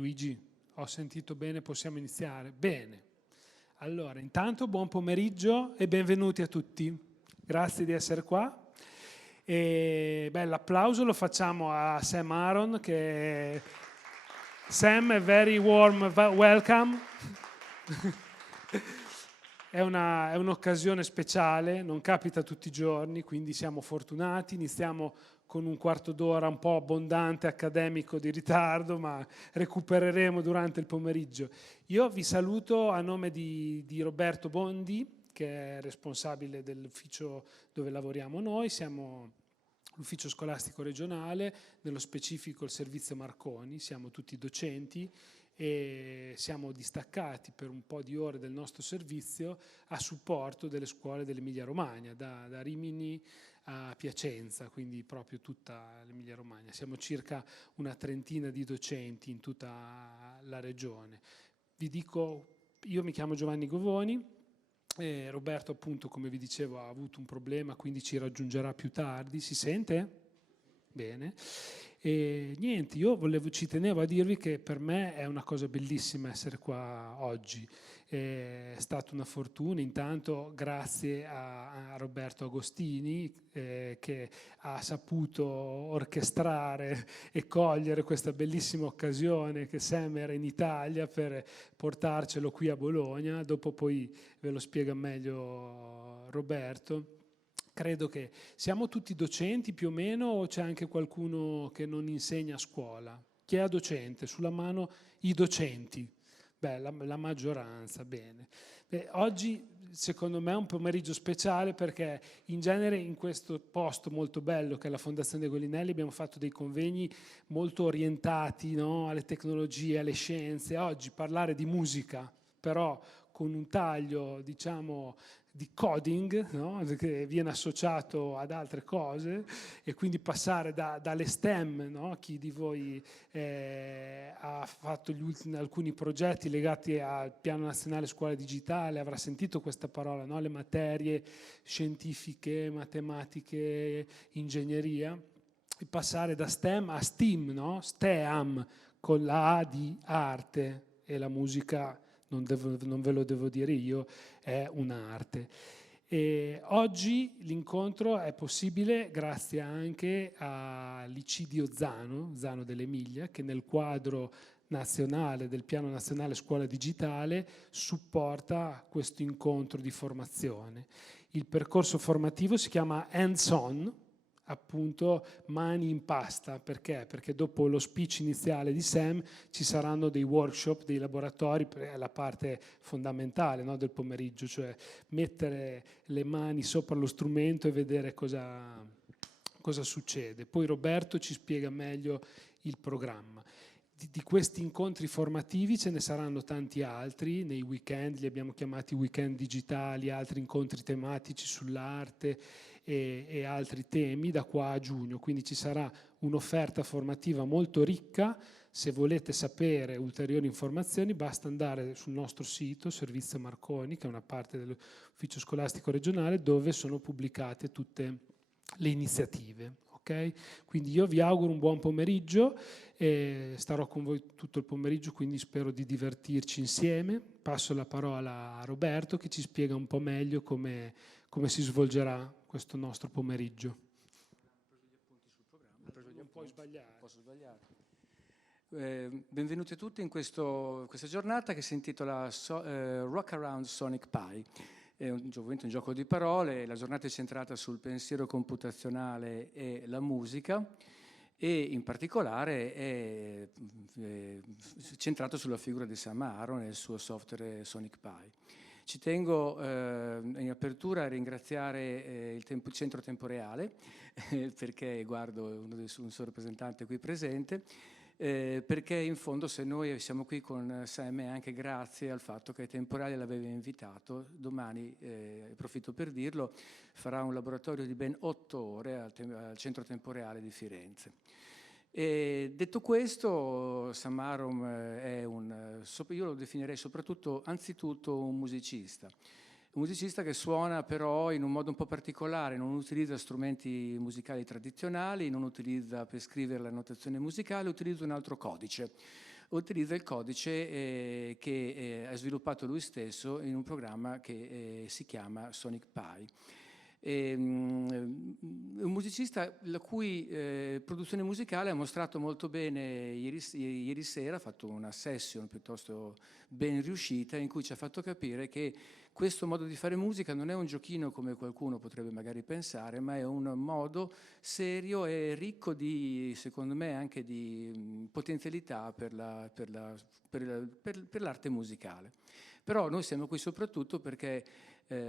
Luigi, ho sentito bene, possiamo iniziare? Bene. Allora, intanto buon pomeriggio e benvenuti a tutti. Grazie di essere qua. L'applauso lo facciamo a Sam Aaron, che Sam, a very warm welcome. È un'occasione speciale, non capita tutti i giorni, quindi siamo fortunati. Iniziamo con un quarto d'ora un po' abbondante, accademico di ritardo, ma recupereremo durante il pomeriggio. Io vi saluto a nome di Roberto Bondi, che è responsabile dell'ufficio dove lavoriamo noi. Siamo l'ufficio scolastico regionale, nello specifico il Servizio Marconi, siamo tutti docenti e siamo distaccati per un po' di ore del nostro servizio a supporto delle scuole dell'Emilia-Romagna, da Rimini a Piacenza, quindi proprio tutta l'Emilia-Romagna. Siamo circa una trentina di docenti in tutta la regione. Vi dico, io mi chiamo Giovanni Govoni, Roberto appunto, come vi dicevo, ha avuto un problema, quindi ci raggiungerà più tardi. Si sente? Bene. E niente, io ci tenevo a dirvi che per me è una cosa bellissima essere qua oggi. È stata una fortuna, intanto grazie a Roberto Agostini che ha saputo orchestrare e cogliere questa bellissima occasione che Sam era in Italia per portarcelo qui a Bologna. Dopo poi ve lo spiega meglio Roberto. Credo che siamo tutti docenti più o meno, o c'è anche qualcuno che non insegna a scuola? Chi è docente? Sulla mano i docenti. Beh, la maggioranza, bene. Oggi secondo me è un pomeriggio speciale perché in genere in questo posto molto bello che è la Fondazione Golinelli abbiamo fatto dei convegni molto orientati, no, alle tecnologie, alle scienze. Oggi parlare di musica, però con un taglio, diciamo, di coding, no? Che viene associato ad altre cose, e quindi passare dalle STEM, no? Chi di voi ha fatto alcuni progetti legati al Piano Nazionale Scuola Digitale avrà sentito questa parola, no? Le materie scientifiche, matematiche, ingegneria, e passare da STEM a STEAM, no? STEAM, con la A di arte, e la musica non ve lo devo dire io, è un'arte. E oggi l'incontro è possibile grazie anche all'IC di Ozzano dell'Emilia, che nel quadro nazionale del Piano Nazionale Scuola Digitale supporta questo incontro di formazione. Il percorso formativo si chiama hands-on, appunto mani in pasta. Perché? Perché dopo lo speech iniziale di Sam ci saranno dei workshop, dei laboratori, è la parte fondamentale, no, del pomeriggio, cioè mettere le mani sopra lo strumento e vedere cosa succede. Poi Roberto ci spiega meglio il programma. Di questi incontri formativi ce ne saranno tanti altri, nei weekend, li abbiamo chiamati weekend digitali, altri incontri tematici sull'arte e altri temi da qua a giugno, quindi ci sarà un'offerta formativa molto ricca. Se volete sapere ulteriori informazioni basta andare sul nostro sito Servizio Marconi, che è una parte dell'ufficio scolastico regionale, dove sono pubblicate tutte le iniziative. Okay? Quindi io vi auguro un buon pomeriggio, starò con voi tutto il pomeriggio, quindi spero di divertirci insieme. Passo la parola a Roberto che ci spiega un po' meglio come si svolgerà questo nostro pomeriggio. Non puoi sbagliare. Posso sbagliare. Benvenuti a tutti in questa giornata che si intitola Rock Around Sonic Pi. È ovviamente un gioco di parole, la giornata è centrata sul pensiero computazionale e la musica, e in particolare è centrato sulla figura di Sam Aaron e il suo software Sonic Pi. Ci tengo in apertura a ringraziare il Centro Tempo Reale, perché guardo un suo rappresentante qui presente, perché in fondo se noi siamo qui con Sam è anche grazie al fatto che Tempo Reale l'aveva invitato. Domani, approfitto per dirlo, farà un laboratorio di ben 8 ore al Centro Tempo Reale di Firenze. E detto questo, Sam Aaron è io lo definirei anzitutto un musicista che suona però in un modo un po' particolare, non utilizza strumenti musicali tradizionali, non utilizza per scrivere la notazione musicale, utilizza un altro codice, utilizza il codice che ha sviluppato lui stesso in un programma che si chiama Sonic Pi. È un musicista la cui produzione musicale ha mostrato molto bene ieri sera, ha fatto una session piuttosto ben riuscita in cui ci ha fatto capire che questo modo di fare musica non è un giochino come qualcuno potrebbe magari pensare, ma è un modo serio e ricco di, secondo me, anche di potenzialità per l'arte musicale. Però noi siamo qui soprattutto perché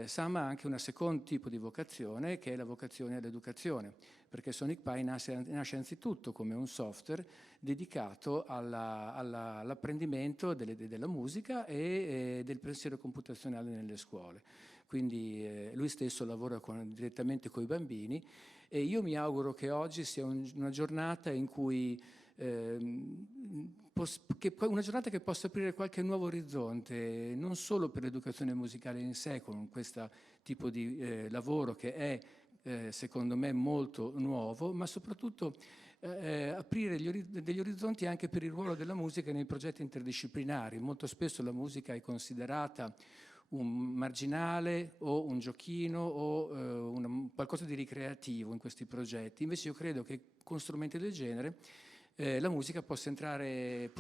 Sam ha anche un secondo tipo di vocazione, che è la vocazione all'educazione, perché Sonic Pi nasce anzitutto come un software dedicato all'apprendimento della musica e del pensiero computazionale nelle scuole. Quindi lui stesso lavora direttamente con i bambini e io mi auguro che oggi sia una giornata in cui una giornata che possa aprire qualche nuovo orizzonte, non solo per l'educazione musicale in sé, con questo tipo di lavoro che è secondo me molto nuovo, ma soprattutto aprire degli orizzonti anche per il ruolo della musica nei progetti interdisciplinari. Molto spesso la musica è considerata un marginale o un giochino o qualcosa di ricreativo in questi progetti. Invece io credo che con strumenti del genere la musica possa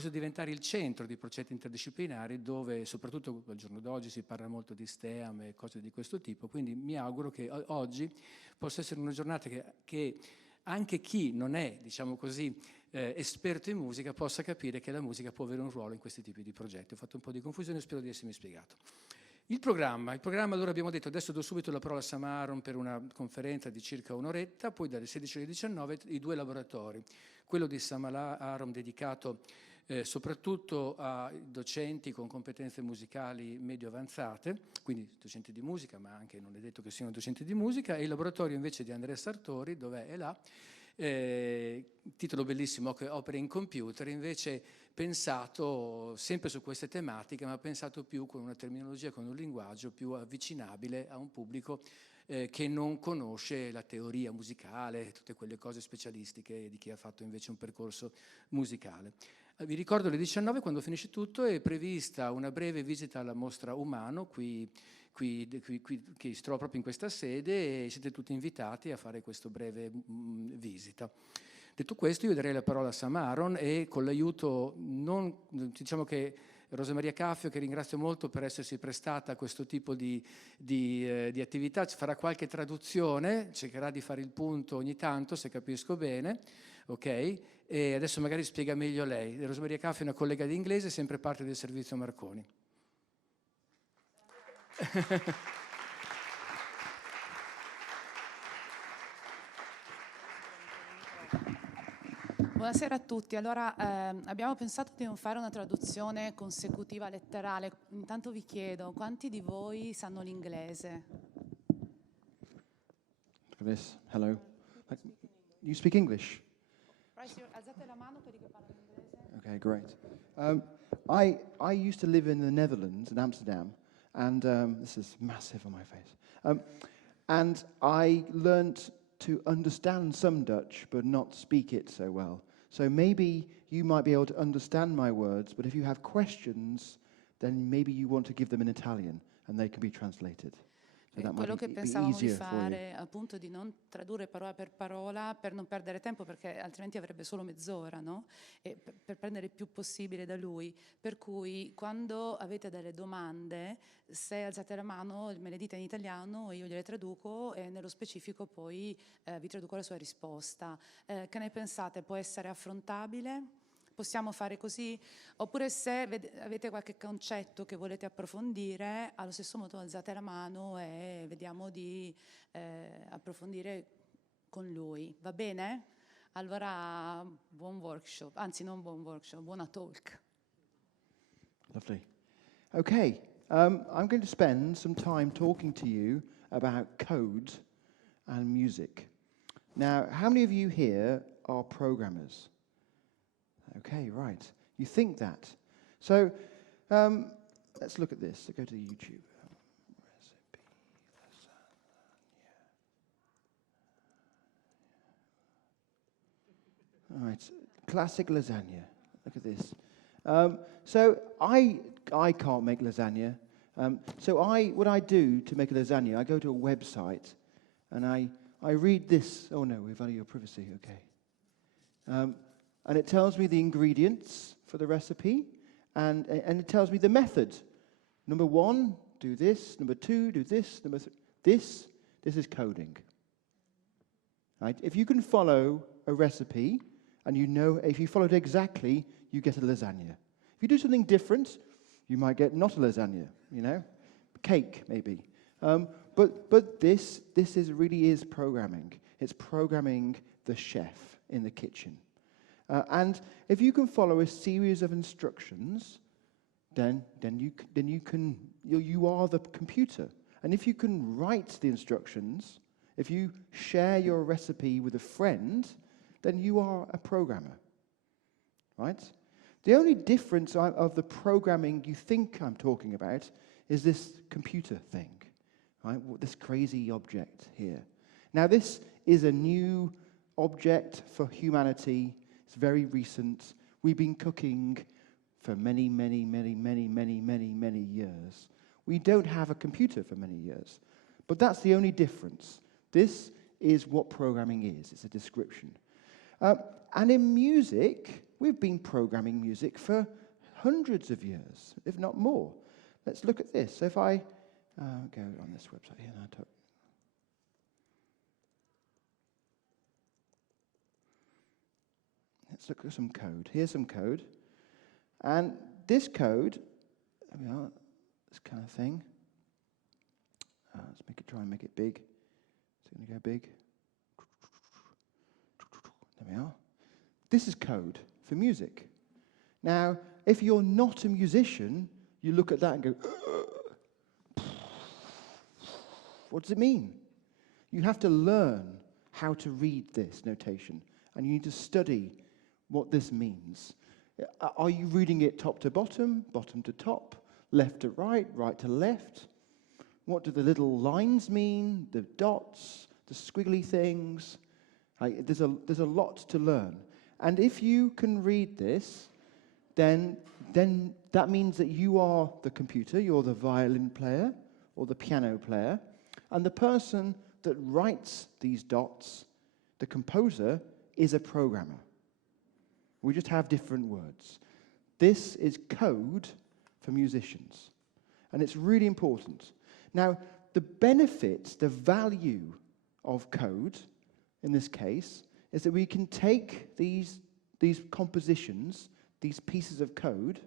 diventare il centro di progetti interdisciplinari dove soprattutto al giorno d'oggi si parla molto di STEAM e cose di questo tipo, quindi mi auguro che oggi possa essere una giornata che anche chi non è, diciamo così, esperto in musica possa capire che la musica può avere un ruolo in questi tipi di progetti. Ho fatto un po' di confusione, spero di essermi spiegato. Il programma allora abbiamo detto, adesso do subito la parola a Samaron per una conferenza di circa un'oretta, poi dalle 16 alle 19 i 2 laboratori. Quello di Samaron dedicato soprattutto a docenti con competenze musicali medio avanzate, quindi docenti di musica, ma anche non è detto che siano docenti di musica, e il laboratorio invece di Andrea Sartori, dov'è? È là, titolo bellissimo, Opere in computer, invece pensato sempre su queste tematiche, ma pensato più con una terminologia, con un linguaggio più avvicinabile a un pubblico che non conosce la teoria musicale, tutte quelle cose specialistiche di chi ha fatto invece un percorso musicale. Vi ricordo alle 19, quando finisce tutto, è prevista una breve visita alla mostra Umano, che si trova proprio in questa sede, e siete tutti invitati a fare questa breve visita. Detto questo, io darei la parola a Samaron e con l'aiuto, diciamo che Rosa Maria Caffio, che ringrazio molto per essersi prestata a questo tipo di attività, ci farà qualche traduzione, cercherà di fare il punto ogni tanto, se capisco bene, ok? E adesso magari spiega meglio lei. Rosa Maria Caffio è una collega di inglese, sempre parte del Servizio Marconi. Buonasera a tutti. Allora, abbiamo pensato di non fare una traduzione consecutiva letterale. Intanto vi chiedo, quanti di voi sanno l'inglese? Hello. You speak English? Alzate la mano quelli che parlano inglese. Okay, great. I used to live in the Netherlands, in Amsterdam, and this is massive on my face. And I learnt to understand some Dutch, but not speak it so well. So maybe you might be able to understand my words, but if you have questions, then maybe you want to give them in Italian, and they can be translated. So Quello che pensavamo di fare, appunto, di non tradurre parola per non perdere tempo, perché altrimenti avrebbe solo mezz'ora, no? E per prendere il più possibile da lui. Per cui, quando avete delle domande, se alzate la mano, me le dite in italiano, io gliele traduco e nello specifico poi vi traduco la sua risposta. Che ne pensate? Può essere affrontabile? Possiamo fare così? Oppure se avete qualche concetto che volete approfondire, allo stesso modo alzate la mano e vediamo di approfondire con lui. Va bene? Allora, buon workshop. Anzi, non buon workshop, buona talk. Lovely. Okay, I'm going to spend some time talking to you about code and music. Now, how many of you here are programmers? Okay, right. You think that. So let's look at this. So go to YouTube. Recipe lasagna. All right, classic lasagna. Look at this. So I can't make lasagna. So what I do to make a lasagna, I go to a website and I read this. Oh no, we value your privacy, okay. And it tells me the ingredients for the recipe, and it tells me the method. Number 1, do this. Number 2, do this. Number 3, this is coding. Right? If you can follow a recipe, and you know, if you follow it exactly, you get a lasagna. If you do something different, you might get not a lasagna, you know, cake maybe. But this really is programming. It's programming the chef in the kitchen. And if you can follow a series of instructions, then you are the computer. And if you can write the instructions, if you share your recipe with a friend, then you are a programmer, right? The only difference of the programming you think I'm talking about is this computer thing, right? This crazy object here. Now, this is a new object for humanity. It's very recent. We've been cooking for many, many, many, many, many, many, many years. We don't have a computer for many years. But that's the only difference. This is what programming is. It's a description. And in music, we've been programming music for hundreds of years, if not more. Let's look at this. So if I go on this website here, let's look at some code. Here's some code. And this code, there we are, this kind of thing. Let's try and make it big. It's going to go big. There we are. This is code for music. Now, if you're not a musician, you look at that and go, what does it mean? You have to learn how to read this notation, and you need to study what this means. Are you reading it top to bottom, bottom to top, left to right, right to left? What do the little lines mean, the dots, the squiggly things? There's a lot to learn. And if you can read this, then that means that you are the computer, you're the violin player or the piano player, and the person that writes these dots, the composer, is a programmer. We just have different words. This is code for musicians, and it's really important. Now, the benefits, the value of code, in this case, is that we can take these compositions, these pieces of code,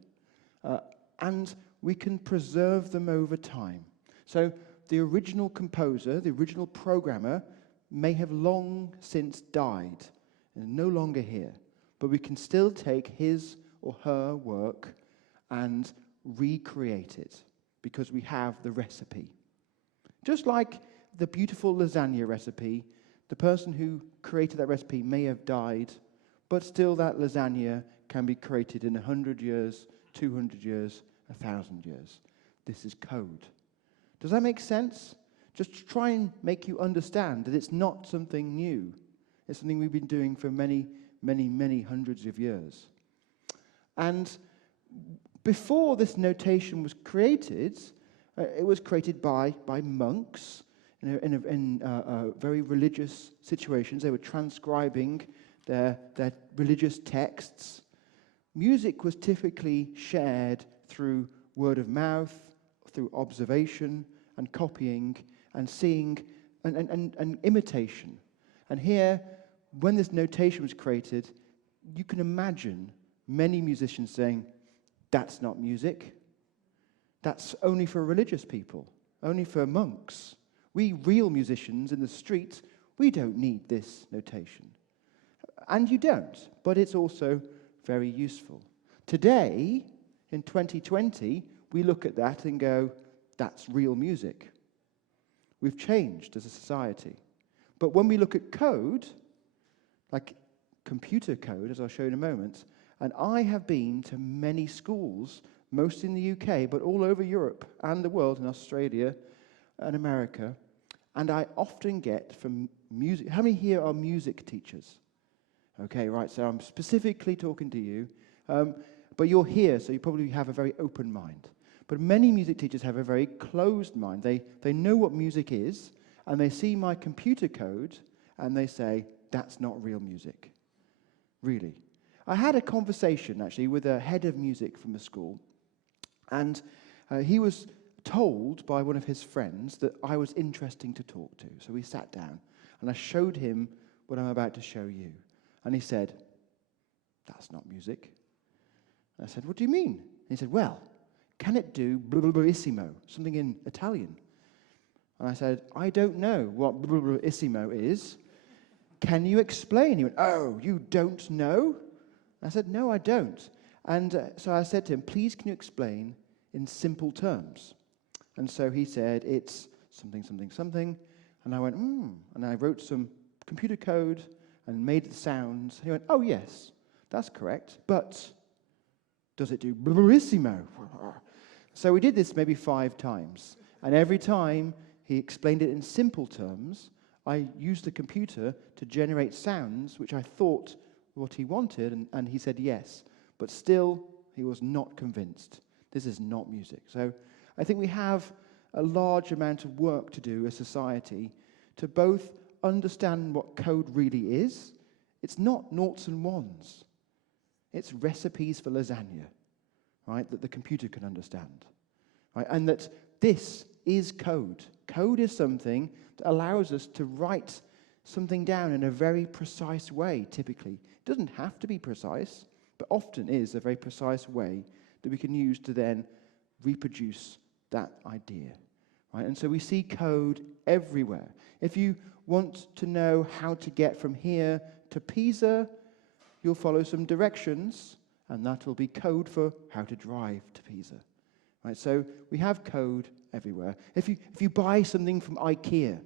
and we can preserve them over time. So the original composer, the original programmer, may have long since died and no longer here, but we can still take his or her work and recreate it because we have the recipe. Just like the beautiful lasagna recipe, the person who created that recipe may have died, but still that lasagna can be created in 100 years, 200 years, 1,000 years. This is code. Does that make sense? Just to try and make you understand that it's not something new. It's something we've been doing for many, many, many hundreds of years. And before this notation was created, it was created by monks in very religious situations. They were transcribing their religious texts. Music was typically shared through word of mouth, through observation and copying and seeing and imitation. And here, when this notation was created, you can imagine many musicians saying, that's not music. That's only for religious people, only for monks. We real musicians in the street, we don't need this notation. And you don't, but it's also very useful. Today, in 2020, we look at that and go, that's real music. We've changed as a society. But when we look at code, like computer code, as I'll show you in a moment, and I have been to many schools, most in the UK, but all over Europe and the world, in Australia and America, and I often get from music, how many here are music teachers? Okay, right, so I'm specifically talking to you. But you're here, so you probably have a very open mind. But many music teachers have a very closed mind. They know what music is, and they see my computer code, and they say, that's not real music. Really. I had a conversation, actually, with a head of music from the school, and he was told by one of his friends that I was interesting to talk to. So we sat down, and I showed him what I'm about to show you. And he said, that's not music. I said, what do you mean? And he said, well, can it do bellissimo, something in Italian? And I said, I don't know what bellissimo is. Can you explain? He went, oh, you don't know? I said, no, I don't. And so I said to him, please can you explain in simple terms? And so he said, it's something, something, something. And I went, And I wrote some computer code and made the sounds. He went, oh, yes, that's correct. But does it do bellissimo? So we did this maybe 5 times. And every time he explained it in simple terms, I used the computer to generate sounds which I thought what he wanted, and he said yes. But still, he was not convinced. This is not music. So I think we have a large amount of work to do as society to both understand what code really is. It's not noughts and ones. It's recipes for lasagna, right, that the computer can understand, right? And that this is code. Code is something that allows us to write something down in a very precise way, typically. It doesn't have to be precise, but often is a very precise way that we can use to then reproduce that idea, right? And so we see code everywhere. If you want to know how to get from here to Pisa, you'll follow some directions, and that will be code for how to drive to Pisa, right? So we have code everywhere. If you buy something from IKEA,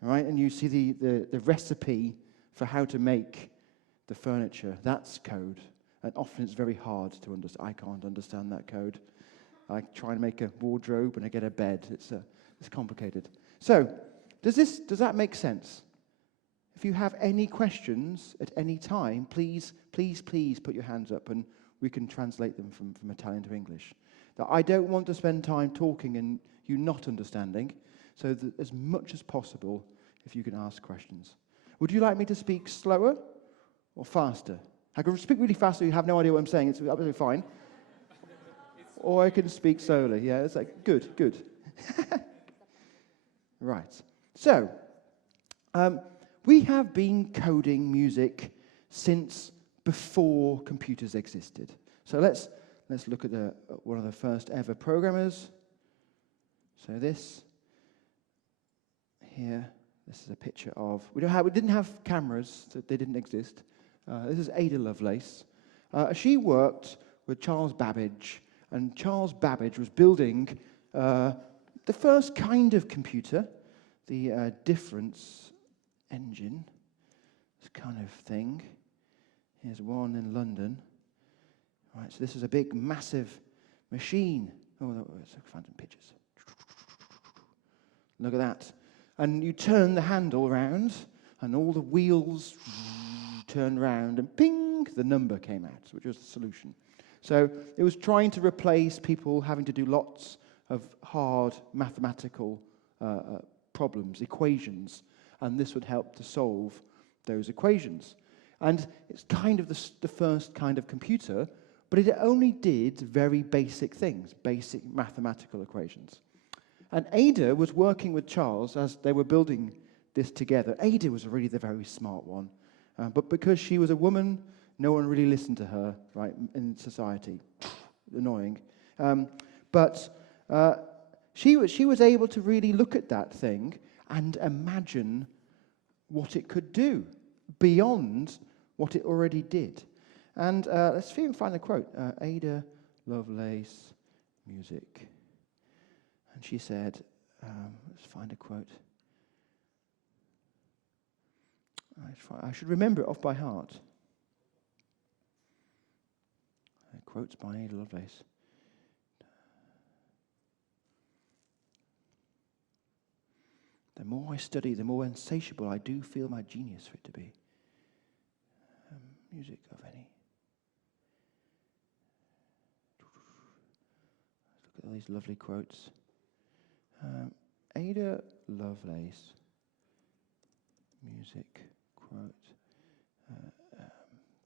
right, and you see the recipe for how to make the furniture, that's code. And often it's very hard to understand. I can't understand that code. I try and make a wardrobe and I get a bed. It's complicated. So, does that make sense? If you have any questions at any time, please put your hands up and we can translate them from Italian to English. Now, I don't want to spend time talking and you not understanding, so that as much as possible, if you can ask questions. Would you like me to speak slower or faster? I can speak really fast so you have no idea what I'm saying. It's absolutely fine. Or I can speak slowly. Yeah, it's like, good. Right. So, we have been coding music since before computers existed. So let's look at one of the first ever programmers. So this is a picture of, we didn't have cameras, so they didn't exist. This is Ada Lovelace. She worked with Charles Babbage, and Charles Babbage was building the first kind of computer, the difference engine, this kind of thing. Here's one in London. Right, so this is a big, massive machine. Oh, it's like phantom pictures. Look at that. And you turn the handle round, and all the wheels turned round, and ping, the number came out, which was the solution. So it was trying to replace people having to do lots of hard mathematical problems, equations, and this would help to solve those equations. And it's kind of the first kind of computer, but it only did very basic things, basic mathematical equations. And Ada was working with Charles as they were building this together. Ada was really the very smart one, but because she was a woman, no one really listened to her, right, in society. Annoying. But she was able to really look at that thing and imagine what it could do beyond what it already did. And let's see if we can find the quote. Ada Lovelace, music. And she said, let's find a quote. I should remember it off by heart. Quotes by Ada Lovelace. The more I study, the more insatiable I do feel my genius for it to be. Music of any. these lovely quotes. Ada Lovelace, music quote,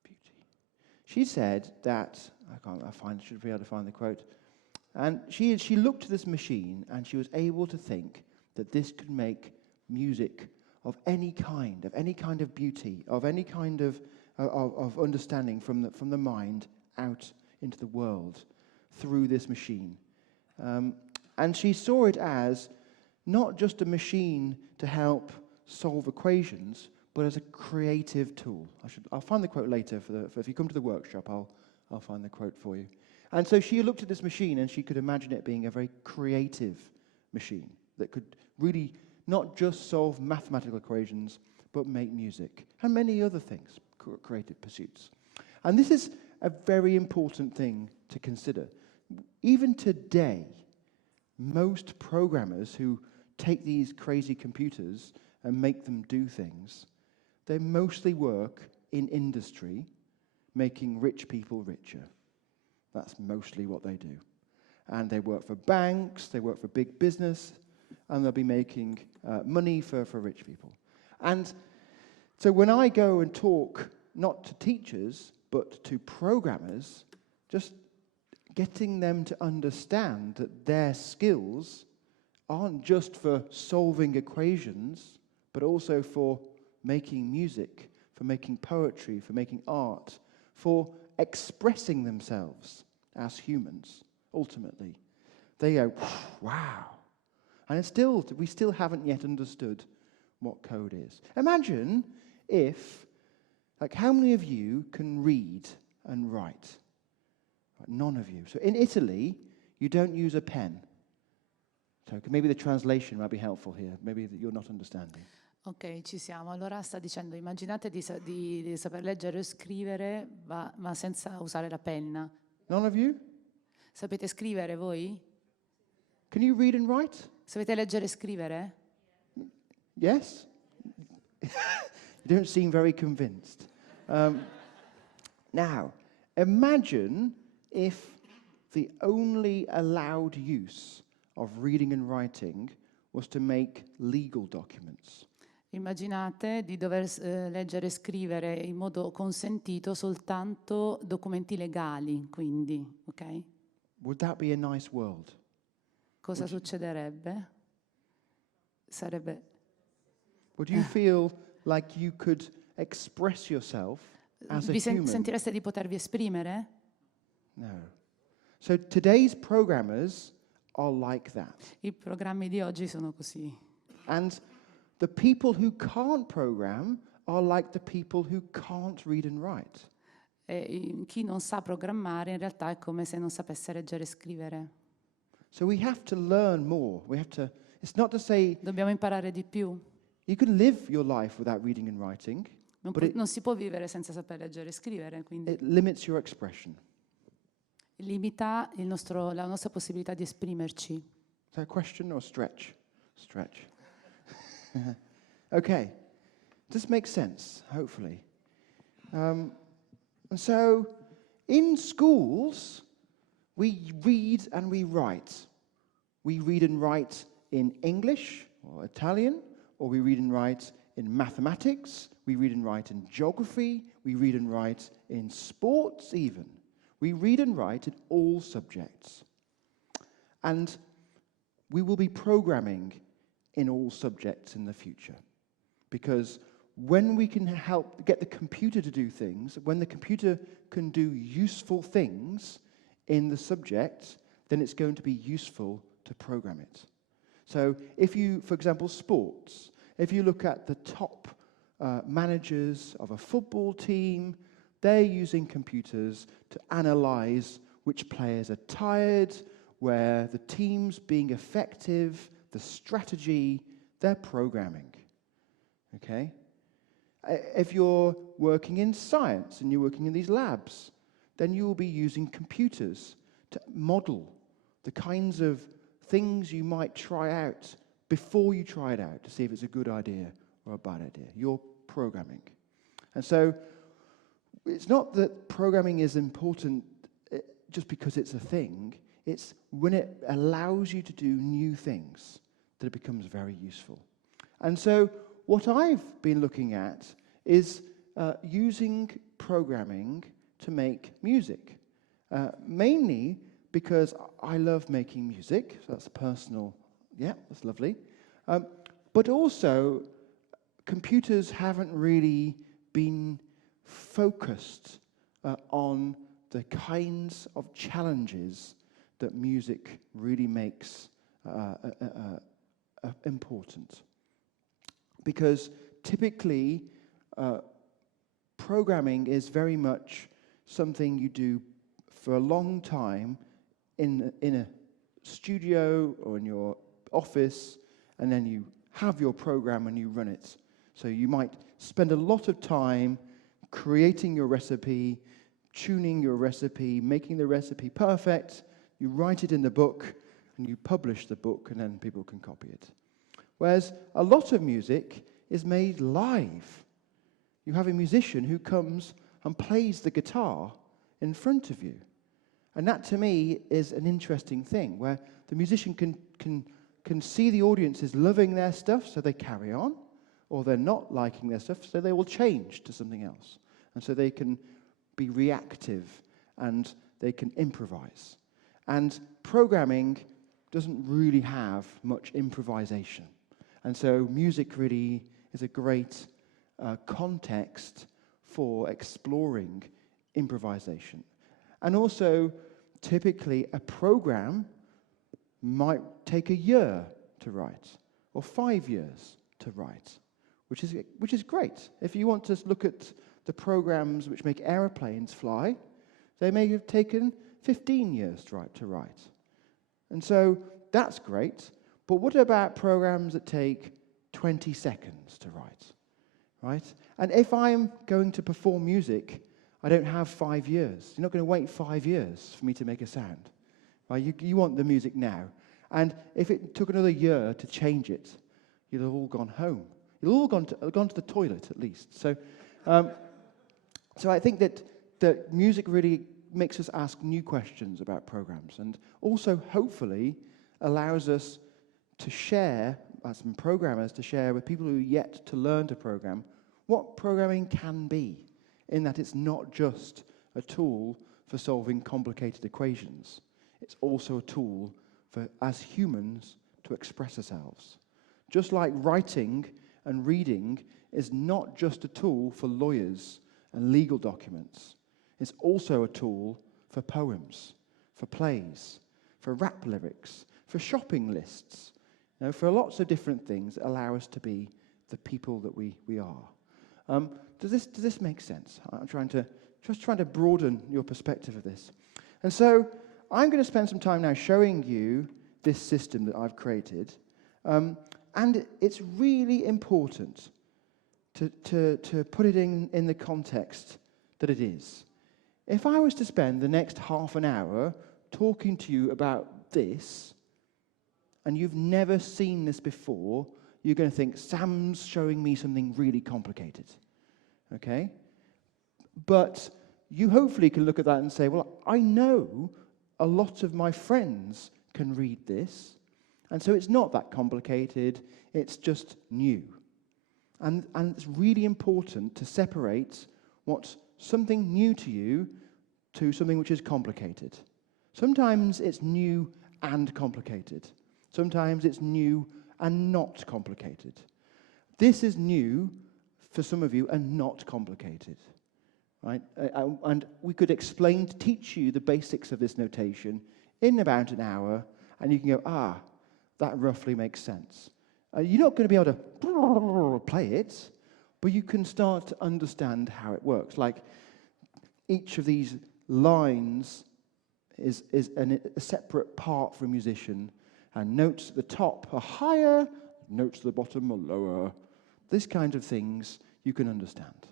beauty. She said that, should be able to find the quote, and she looked at this machine and she was able to think that this could make music of any kind of beauty, of any kind of understanding from the mind out into the world through this machine. And she saw it as not just a machine to help solve equations, but as a creative tool. I'll find the quote later for if you come to the workshop, I'll find the quote for you. And so she looked at this machine and she could imagine it being a very creative machine that could really not just solve mathematical equations, but make music and many other things, creative pursuits. And this is a very important thing to consider. Even today, most programmers who take these crazy computers and make them do things, they mostly work in industry, making rich people richer. That's mostly what they do. And they work for banks, they work for big business, and they'll be making money for rich people. And so when I go and talk, not to teachers, but to programmers, just getting them to understand that their skills aren't just for solving equations, but also for making music, for making poetry, for making art, for expressing themselves as humans, ultimately. They go, wow. And we still haven't yet understood what code is. Imagine if, how many of you can read and write? None of you. So in Italy, you don't use a pen. So maybe the translation might be helpful here. Maybe that you're not understanding. Ok, ci siamo. Allora sta dicendo, immaginate di saper leggere e scrivere, ma senza usare la penna. None of you? Sapete scrivere voi? Can you read and write? Sapete leggere e scrivere? Yes? You don't seem very convinced. Now, imagine if the only allowed use of reading and writing was to make legal documents. Immaginate di dover leggere e scrivere in modo consentito soltanto documenti legali, quindi, ok? Would that be a nice world? Cosa succederebbe? Would you feel like you could express yourself as a human? Sentireste di potervi esprimere? No. So today's programmers are like that. I programmi di oggi sono così. And the people who can't program are like the people who can't read and write. E chi non sa programmare in realtà è come se non sapesse leggere e scrivere. So we have to learn more. It's not to say Dobbiamo imparare di più. you can live your life without reading and writing, Non si può vivere senza saper leggere e scrivere, quindi it limits your expression. limita la nostra possibilità di esprimerci. Is that a question or stretch? Stretch. Okay. This makes sense, hopefully. And so, in schools, we read and we write. We read and write in English or Italian, or we read and write in mathematics, we read and write in geography, we read and write in sports even. We read and write in all subjects. And we will be programming in all subjects in the future. Because when we can help get the computer to do things, when the computer can do useful things in the subject, then it's going to be useful to program it. So if you, for example, sports, if you look at the top managers of a football team, they're using computers to analyze which players are tired, where the team's being effective, the strategy, they're programming. Okay? If you're working in science and you're working in these labs, then you will be using computers to model the kinds of things you might try out before you try it out to see if it's a good idea or a bad idea. You're programming. And so it's not that programming is important just because it's a thing. It's when it allows you to do new things that it becomes very useful. And so what I've been looking at is using programming to make music, mainly because I love making music, so that's personal, yeah, that's lovely. But also, computers haven't really been focused on the kinds of challenges that music really makes important. Because typically, programming is very much something you do for a long time in a studio or in your office, and then you have your program and you run it. So you might spend a lot of time creating your recipe, tuning your recipe, making the recipe perfect. You write it in the book, and you publish the book, and then people can copy it. Whereas a lot of music is made live. You have a musician who comes and plays the guitar in front of you. And that, to me, is an interesting thing, where the musician can see the audience is loving their stuff, so they carry on, or they're not liking their stuff, so they will change to something else. And so they can be reactive, and they can improvise. And programming doesn't really have much improvisation. And so music really is a great context for exploring improvisation. And also, typically, a program might take a year to write, or 5 years to write, which is great. If you want to look at the programs which make aeroplanes fly, they may have taken 15 years to write. And so that's great. But what about programs that take 20 seconds to write, right? And if I'm going to perform music, I don't have 5 years. You're not going to wait 5 years for me to make a sound. Right? You want the music now. And if it took another year to change it, you'd have all gone home. You'd all gone to the toilet, at least. So I think that music really makes us ask new questions about programs, and also, hopefully, allows us to share, as some programmers, to share with people who are yet to learn to program, what programming can be, in that it's not just a tool for solving complicated equations. It's also a tool for, as humans, to express ourselves. Just like writing and reading is not just a tool for lawyers and legal documents. It's also a tool for poems, for plays, for rap lyrics, for shopping lists, for lots of different things that allow us to be the people that we are. Does this make sense? I'm trying to broaden your perspective of this. And so I'm going to spend some time now showing you this system that I've created. And it's really important to put it in the context that it is. If I was to spend the next half an hour talking to you about this, and you've never seen this before, you're going to think, Sam's showing me something really complicated. Okay? But you hopefully can look at that and say, well, I know a lot of my friends can read this, and so it's not that complicated, it's just new. And it's really important to separate what's something new to you to something which is complicated. Sometimes it's new and complicated. Sometimes it's new and not complicated. This is new for some of you and not complicated, right? And we could teach you the basics of this notation in about an hour, and you can go, that roughly makes sense. You're not going to be able to play it, but you can start to understand how it works. Like, each of these lines is a separate part for a musician, and notes at the top are higher, notes at the bottom are lower. This kind of things you can understand.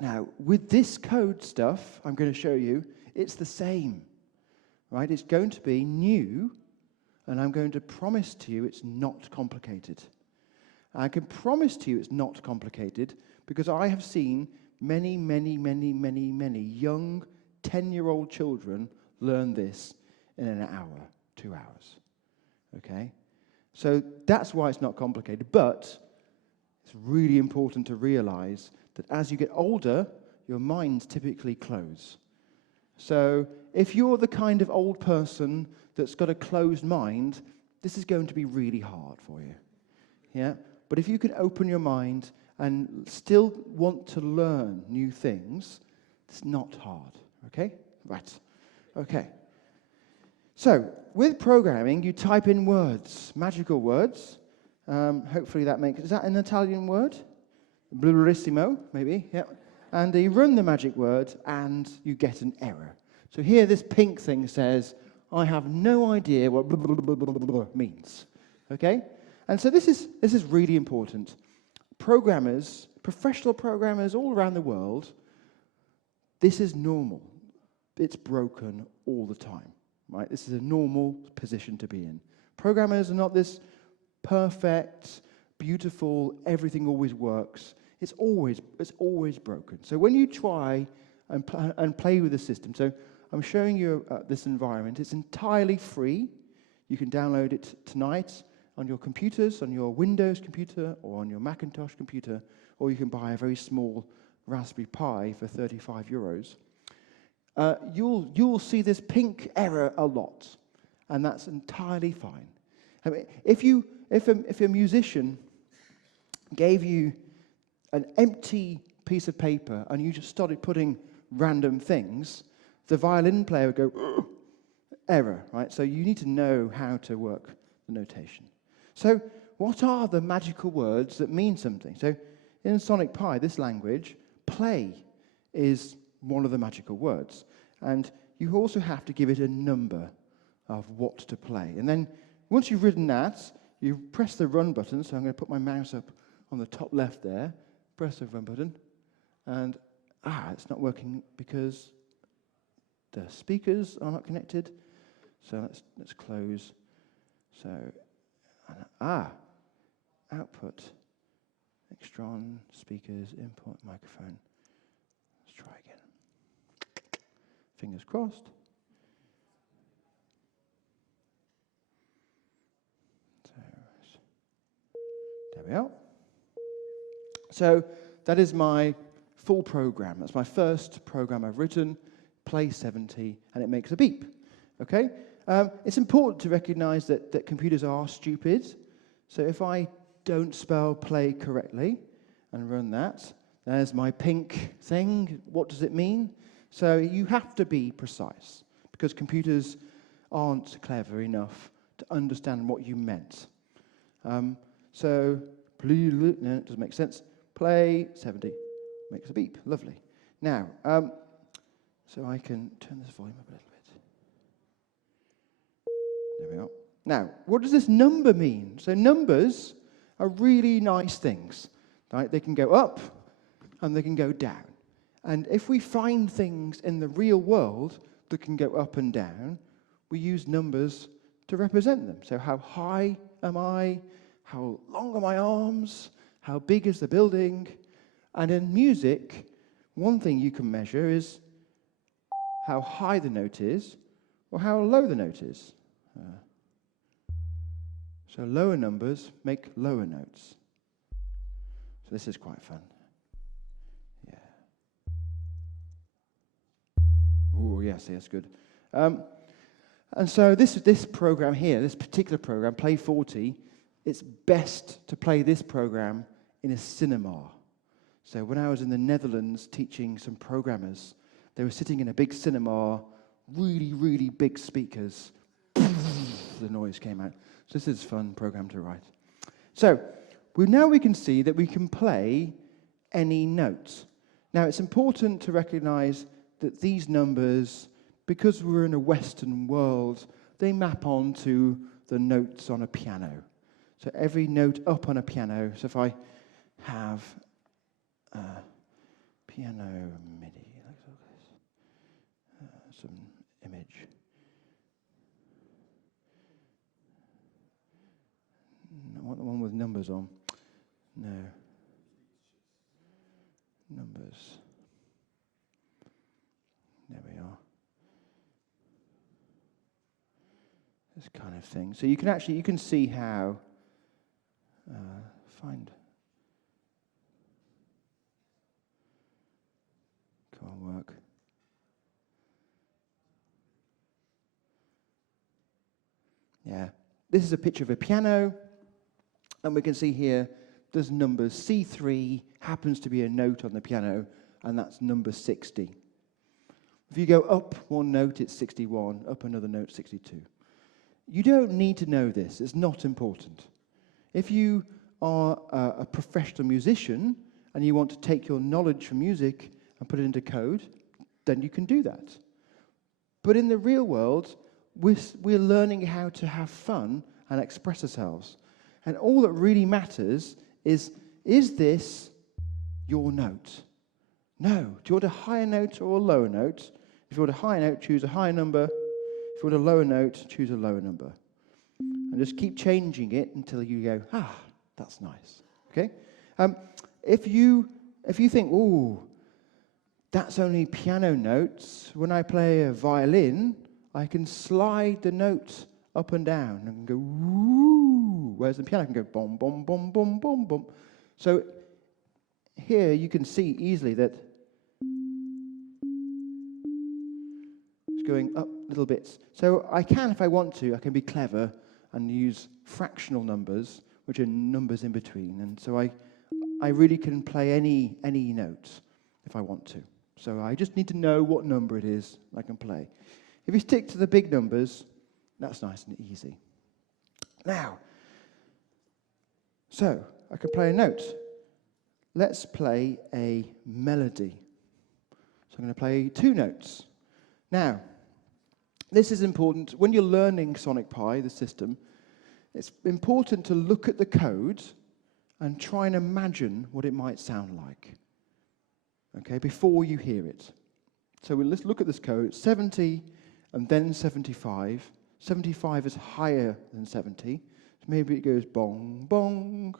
Now, with this code stuff I'm going to show you, it's the same, right? It's going to be new, and I'm going to promise to you it's not complicated. I can promise to you it's not complicated because I have seen many, many, many, many, many young 10-year-old children learn this in an hour, 2 hours. Okay? So that's why it's not complicated, but it's really important to realize that as you get older, your minds typically close. So if you're the kind of old person that's got a closed mind, this is going to be really hard for you. Yeah? But if you can open your mind and still want to learn new things, it's not hard. Okay? Right. Okay. So, with programming, you type in words, magical words. Hopefully that makes... Is that an Italian word? Bellissimo, maybe. Yeah. And you run the magic word, and you get an error. So here, this pink thing says, I have no idea what blah, blah, blah, blah, blah, blah means. Okay? And so this is really important. Programmers, professional programmers all around the world, this is normal. It's broken all the time. Right? This is a normal position to be in. Programmers are not this perfect, beautiful, everything always works. It's always broken. So when you try and play with the system, so I'm showing you this environment. It's entirely free. You can download it tonight on your computers, on your Windows computer or on your Macintosh computer, or you can buy a very small Raspberry Pi for 35 euros. You'll see this pink error a lot, and that's entirely fine. I mean, if a musician gave you an empty piece of paper and you just started putting random things, the violin player would go, error, right? So you need to know how to work the notation. So what are the magical words that mean something? So in Sonic Pi, this language, play is one of the magical words. And you also have to give it a number of what to play. And then once you've written that, you press the run button. So I'm going to put my mouse up on the top left there, press the run button, and it's not working because the speakers are not connected. So let's close. So, output, extron, speakers, input, microphone. Let's try again. Fingers crossed. So, there we are. So that is my full program. That's my first program I've written, play 70, and it makes a beep. Okay? It's important to recognize that computers are stupid. So if I don't spell play correctly and run that, there's my pink thing. What does it mean? So you have to be precise, because computers aren't clever enough to understand what you meant. So, no, it doesn't make sense. Play 70, makes a beep, lovely. Now, so I can turn this volume up a little bit. There we are. Now, what does this number mean? So numbers are really nice things, right? They can go up and they can go down. And if we find things in the real world that can go up and down, we use numbers to represent them. So how high am I? How long are my arms? How big is the building? And in music, one thing you can measure is how high the note is or how low the note is. So lower numbers make lower notes. So this is quite fun. Yeah. Oh, yes, that's good. And so this program here, this particular program, Play 40, it's best to play this program in a cinema. So when I was in the Netherlands teaching some programmers, they were sitting in a big cinema, really, really big speakers. The noise came out. So this is a fun program to write. So now we can see that we can play any note. Now it's important to recognize that these numbers, because we're in a Western world, they map onto the notes on a piano. So every note up on a piano, so if I have piano MIDI, some image. I want the one with numbers on. No. Numbers. There we are. this kind of thing. So you can see how, can't work. Yeah, this is a picture of a piano, and we can see here there's numbers. C3 happens to be a note on the piano, and that's number 60. If you go up one note, it's 61, up another note, 62. You don't need to know this, it's not important. If you are a professional musician and you want to take your knowledge from music and put it into code, then you can do that. But in the real world, we're learning how to have fun and express ourselves. And all that really matters is this your note? No. Do you want a higher note or a lower note? If you want a higher note, choose a higher number. If you want a lower note, choose a lower number. And just keep changing it until you go, that's nice. Okay? If you think, that's only piano notes, when I play a violin, I can slide the note up and down and go, woo, whereas the piano can go, bom, bom, bom, bom, bom, bom. So here you can see easily that it's going up little bits. So I can, if I want to, I can be clever and use fractional numbers, which are numbers in between. And so I really can play any note if I want to. So I just need to know what number it is I can play. If you stick to the big numbers, that's nice and easy. Now, so I can play a note. Let's play a melody. So I'm going to play 2 notes. Now, this is important. When you're learning Sonic Pi, the system, it's important to look at the code and try and imagine what it might sound like, okay, before you hear it. So let's look at this code. 70 and then 75. 75 is higher than 70. So maybe it goes bong, bong,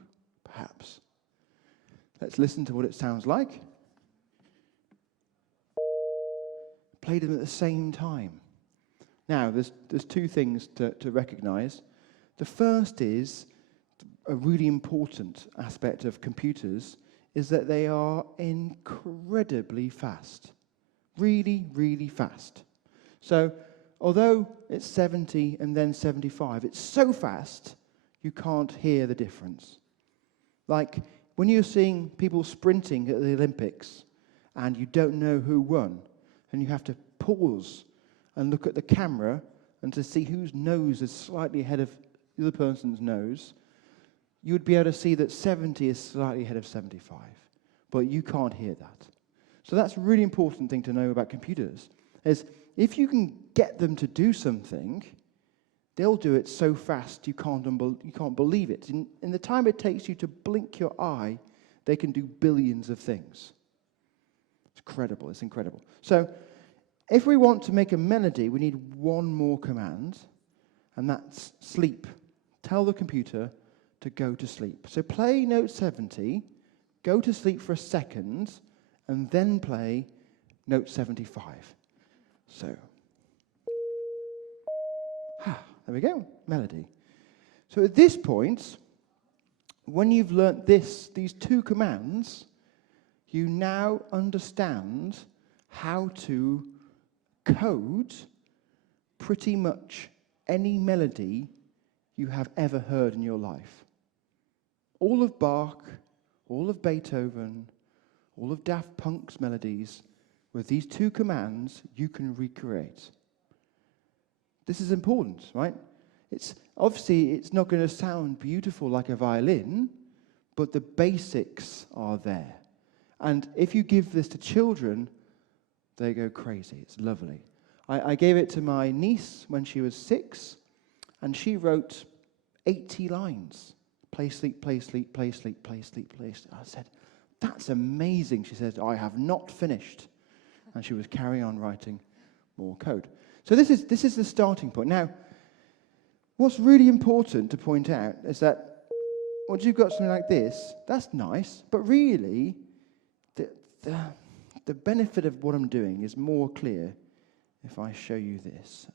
perhaps. Let's listen to what it sounds like. Play them at the same time. Now, there's 2 things to recognize. The first is a really important aspect of computers is that they are incredibly fast. Really, really fast. So, although it's 70 and then 75, it's so fast you can't hear the difference. Like when you're seeing people sprinting at the Olympics and you don't know who won, and you have to pause and look at the camera and to see whose nose is slightly ahead of the other person's nose, you would be able to see that 70 is slightly ahead of 75, but you can't hear that. So that's a really important thing to know about computers, is if you can get them to do something, they'll do it so fast you can't believe it. In the time it takes you to blink your eye, they can do billions of things. It's incredible, it's incredible. So if we want to make a melody, we need one more command, and that's sleep. Tell the computer to go to sleep. So play note 70, go to sleep for a second, and then play note 75. So, there we go, melody. So at this point, when you've learnt these 2 commands, you now understand how to code pretty much any melody you have ever heard in your life. All of Bach, all of Beethoven, all of Daft Punk's melodies, with these 2 commands, you can recreate. This is important, right? It's not going to sound beautiful like a violin, but the basics are there. And if you give this to children, they go crazy. It's lovely. I gave it to my niece when she was 6, and she wrote 80 lines. Play, sleep, play, sleep, play, sleep, play, sleep, play, sleep. I said, that's amazing. She said, I have not finished. And she was carrying on writing more code. So this is the starting point. Now, what's really important to point out is that once you've got something like this, that's nice, but really, the benefit of what I'm doing is more clear if I show you this.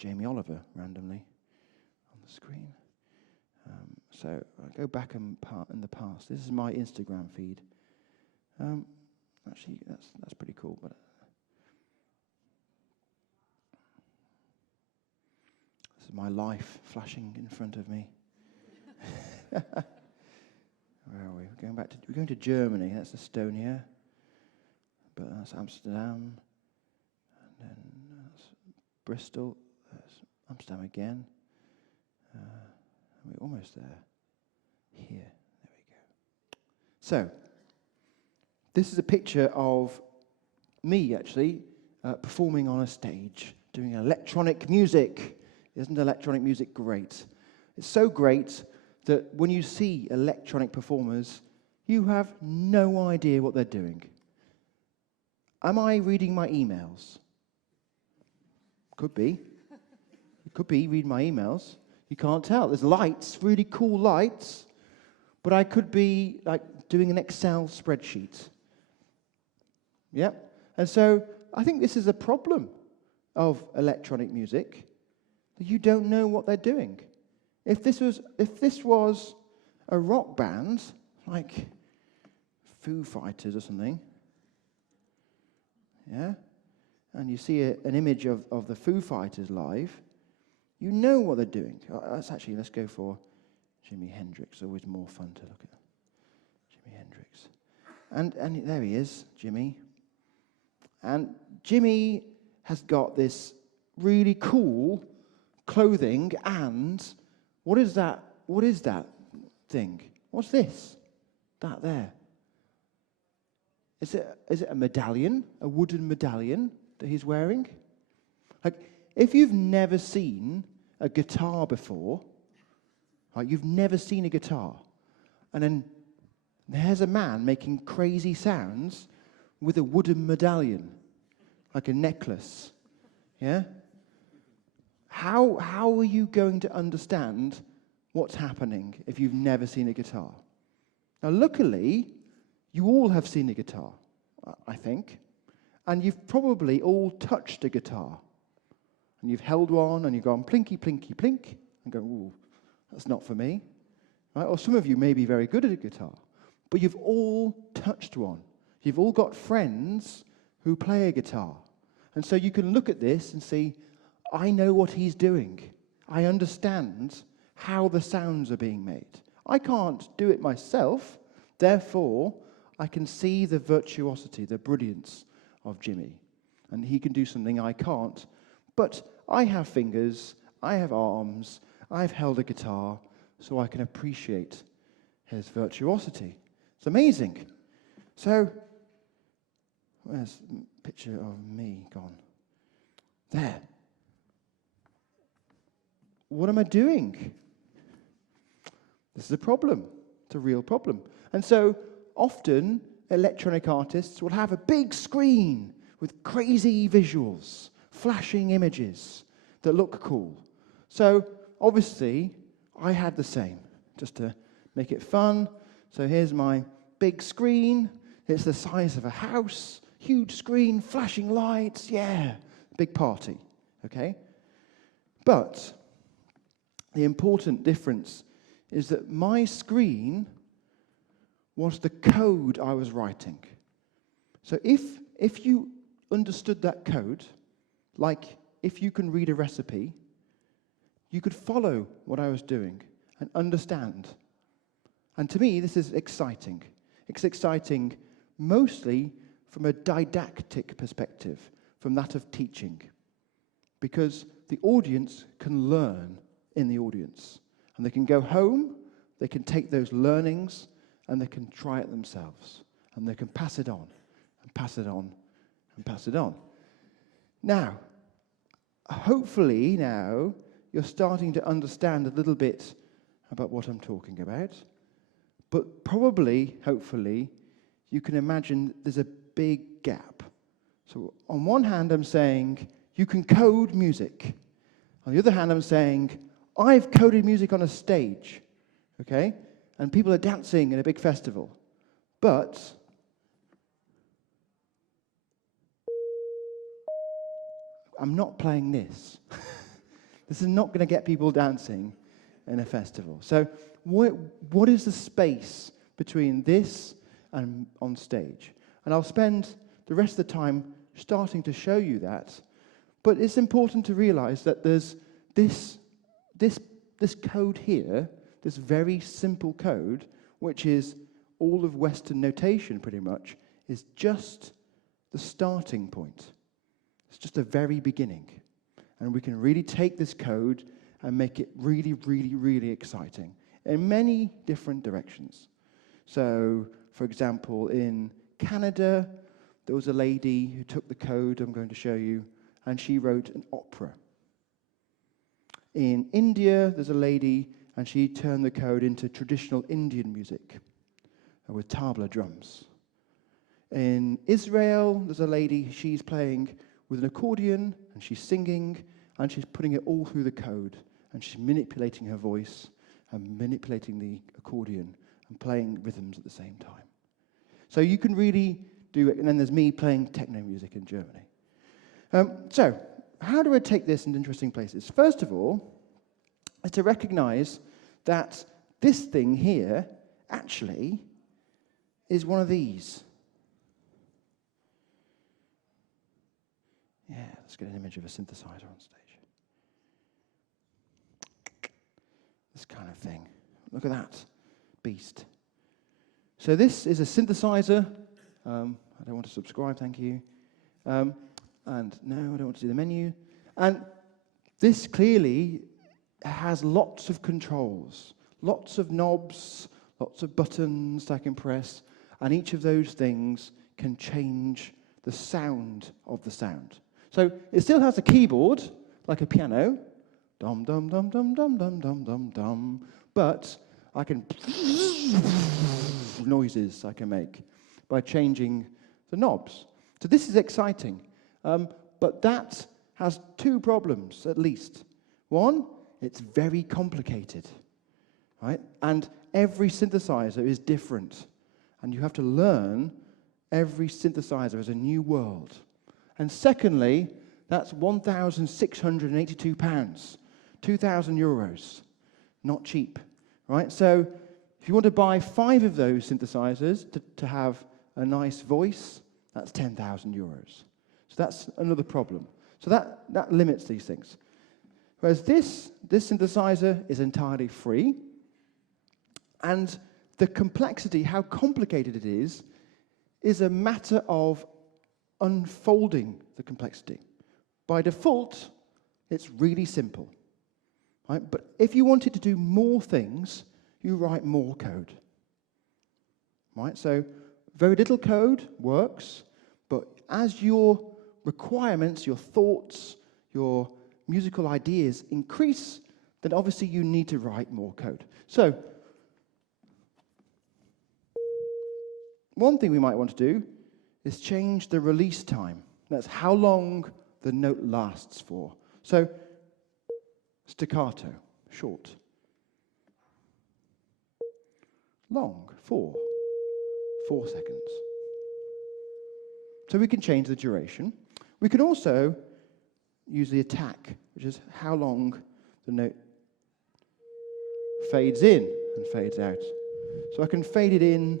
Jamie Oliver randomly on the screen. So I go back in the past. This is my Instagram feed. Actually, that's pretty cool. But this is my life flashing in front of me. Where are we? We're going to Germany. That's Estonia. But that's Amsterdam. And then that's Bristol. That's Amsterdam again. We're almost there. Here. There we go. So, this is a picture of me, actually, performing on a stage, doing electronic music. Isn't electronic music great? It's so great that when you see electronic performers, you have no idea what they're doing. Am I reading my emails? Could be. It could be reading my emails. You can't tell. There's lights, really cool lights, but I could be like doing an Excel spreadsheet. Yep. And so I think this is a problem of electronic music, that you don't know what they're doing. If this was a rock band, like Foo Fighters or something, yeah, and you see an image of the Foo Fighters live, you know what they're doing. Let's go for Jimi Hendrix. Always more fun to look at Jimi Hendrix. And there he is, Jimmy. And Jimmy has got this really cool clothing, and what is that? What is that thing? What's this? That there? Is it a medallion? A wooden medallion that he's wearing? Like, if you've never seen a guitar before, like you've never seen a guitar, and then there's a man making crazy sounds with a wooden medallion, like a necklace, yeah? How are you going to understand what's happening if you've never seen a guitar? Now, luckily, you all have seen a guitar, I think, and you've probably all touched a guitar. And you've held one, and you've gone plinky, plinky, plink, and go, ooh, that's not for me. Right? Or some of you may be very good at a guitar, but you've all touched one. You've all got friends who play a guitar. And so you can look at this and see, I know what he's doing. I understand how the sounds are being made. I can't do it myself, therefore, I can see the virtuosity, the brilliance of Jimmy. And he can do something I can't. But I have fingers, I have arms, I've held a guitar, so I can appreciate his virtuosity. It's amazing. So, where's the picture of me gone? There. What am I doing? This is a problem. It's a real problem. And so, often, electronic artists will have a big screen with crazy visuals, flashing images that look cool. So, obviously, I had the same, just to make it fun. So here's my big screen. It's the size of a house, huge screen, flashing lights, yeah, big party, okay? But the important difference is that my screen was the code I was writing. So if you understood that code, like if you can read a recipe, you could follow what I was doing and understand. And to me, this is exciting. It's exciting mostly from a didactic perspective, from that of teaching, because the audience can learn in the audience. And they can go home, they can take those learnings, and they can try it themselves. And they can pass it on, and pass it on, and pass it on. Now, hopefully now, you're starting to understand a little bit about what I'm talking about. But probably, hopefully, you can imagine there's a big gap. So on one hand, I'm saying, you can code music. On the other hand, I'm saying, I've coded music on a stage, okay? And people are dancing in a big festival. But I'm not playing this. This is not going to get people dancing in a festival. So what is the space between this and on stage? And I'll spend the rest of the time starting to show you that. But it's important to realize that there's this code here, this very simple code, which is all of Western notation pretty much, is just the starting point. It's just the very beginning. And we can really take this code and make it really, really, really exciting in many different directions. So, for example, in Canada, there was a lady who took the code I'm going to show you, and she wrote an opera. In India, there's a lady, and she turned the code into traditional Indian music with tabla drums. In Israel, there's a lady, she's playing with an accordion, and she's singing, and she's putting it all through the code, and she's manipulating her voice, and manipulating the accordion, and playing rhythms at the same time. So you can really do it, and then there's me playing techno music in Germany. So, how do I take this into interesting places? First of all, is to recognize that this thing here actually is one of these. Yeah, let's get an image of a synthesizer on stage. This kind of thing. Look at that beast. So this is a synthesizer. I don't want to subscribe, thank you. And no, I don't want to do the menu. And this clearly has lots of controls, lots of knobs, lots of buttons I can press, and each of those things can change the sound of the sound. So it still has a keyboard, like a piano, dum dum dum dum dum dum dum dum dum, but I can noises I can make by changing the knobs. So this is exciting, but that has two problems at least. One, it's very complicated, right? And every synthesizer is different, and you have to learn every synthesizer as a new world. And secondly, that's £1,682, 2,000 euros, not cheap, right? So if you want to buy 5 of those synthesizers to have a nice voice, that's 10,000 euros. So that's another problem. So that limits these things. Whereas this synthesizer is entirely free, and the complexity, how complicated it is a matter of unfolding the complexity. By default, it's really simple, right? But if you wanted to do more things, you write more code, right? So very little code works, but as your requirements, your thoughts, your musical ideas increase, then obviously you need to write more code. So one thing we might want to do is change the release time. That's how long the note lasts for. So staccato, short. Long, 4 seconds. So we can change the duration. We can also use the attack, which is how long the note fades in and fades out. So I can fade it in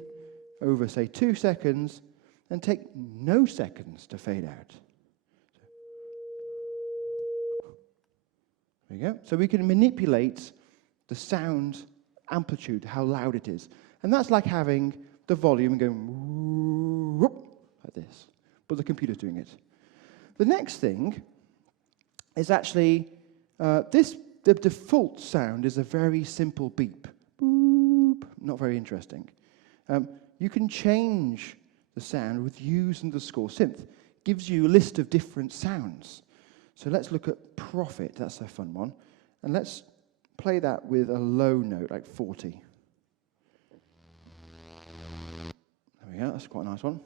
over, say, 2 seconds and take no seconds to fade out. There you go. So we can manipulate the sound amplitude, how loud it is. And that's like having the volume going whoop, like this. But the computer's doing it. The next thing is actually, the default sound is a very simple beep. Boop. Not very interesting. You can change the sound with use_synth. Gives you a list of different sounds. So let's look at profit. That's a fun one. And let's play that with a low note, like 40. There we go. That's quite a nice one.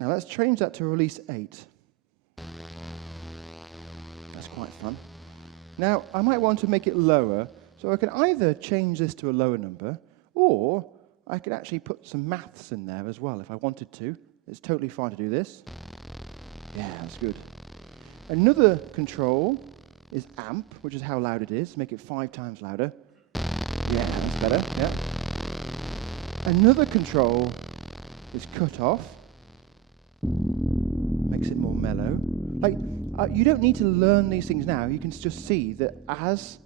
Now let's change that to release 8. That's quite fun. Now, I might want to make it lower, so I can either change this to a lower number, or I could actually put some maths in there as well if I wanted to. It's totally fine to do this. Yeah, that's good. Another control is amp, which is how loud it is. Make it 5 times louder. Yeah, that's better, yeah. Another control is cut off. Makes it more mellow. Like, you don't need to learn these things now. You can just see that as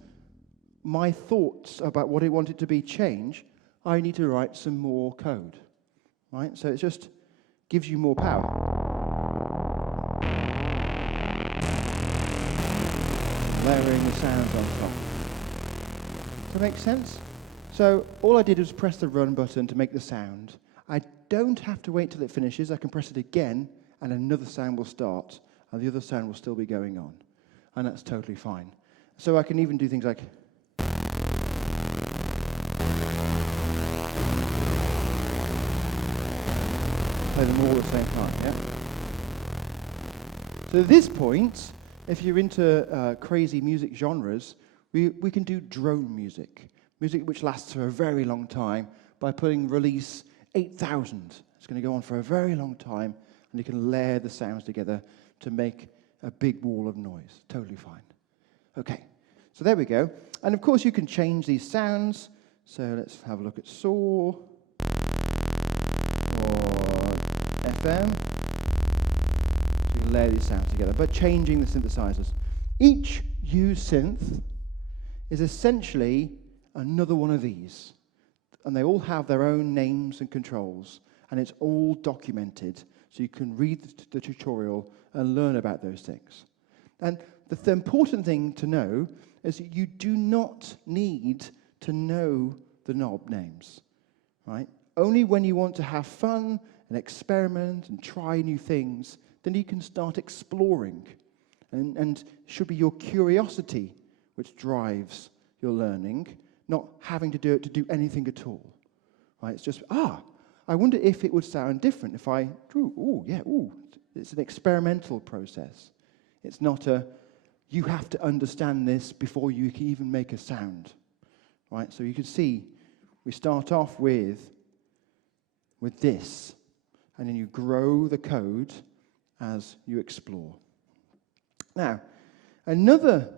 my thoughts about what I want it to be change, I need to write some more code, right? So it just gives you more power. Layering the sounds on top. Does that make sense? So all I did was press the run button to make the sound. I don't have to wait till it finishes. I can press it again, and another sound will start, and the other sound will still be going on. And that's totally fine. So I can even do things like... play them all at the same time, yeah? So at this point, if you're into crazy music genres, we can do drone music. Music which lasts for a very long time by putting release 8,000. It's going to go on for a very long time, and you can layer the sounds together to make a big wall of noise. Totally fine. Okay, so there we go. And of course you can change these sounds. So let's have a look at SAW or FM. So you can layer these sounds together by changing the synthesizers. Each used synth is essentially another one of these. And they all have their own names and controls. And it's all documented. So you can read the tutorial and learn about those things. And the important thing to know is that you do not need to know the knob names, right? Only when you want to have fun and experiment and try new things, then you can start exploring. And it should be your curiosity which drives your learning, not having to do it to do anything at all, right? It's just, I wonder if it would sound different if I, It's an experimental process. It's not you have to understand this before you can even make a sound, right? So you can see, we start off with this, and then you grow the code as you explore. Now, another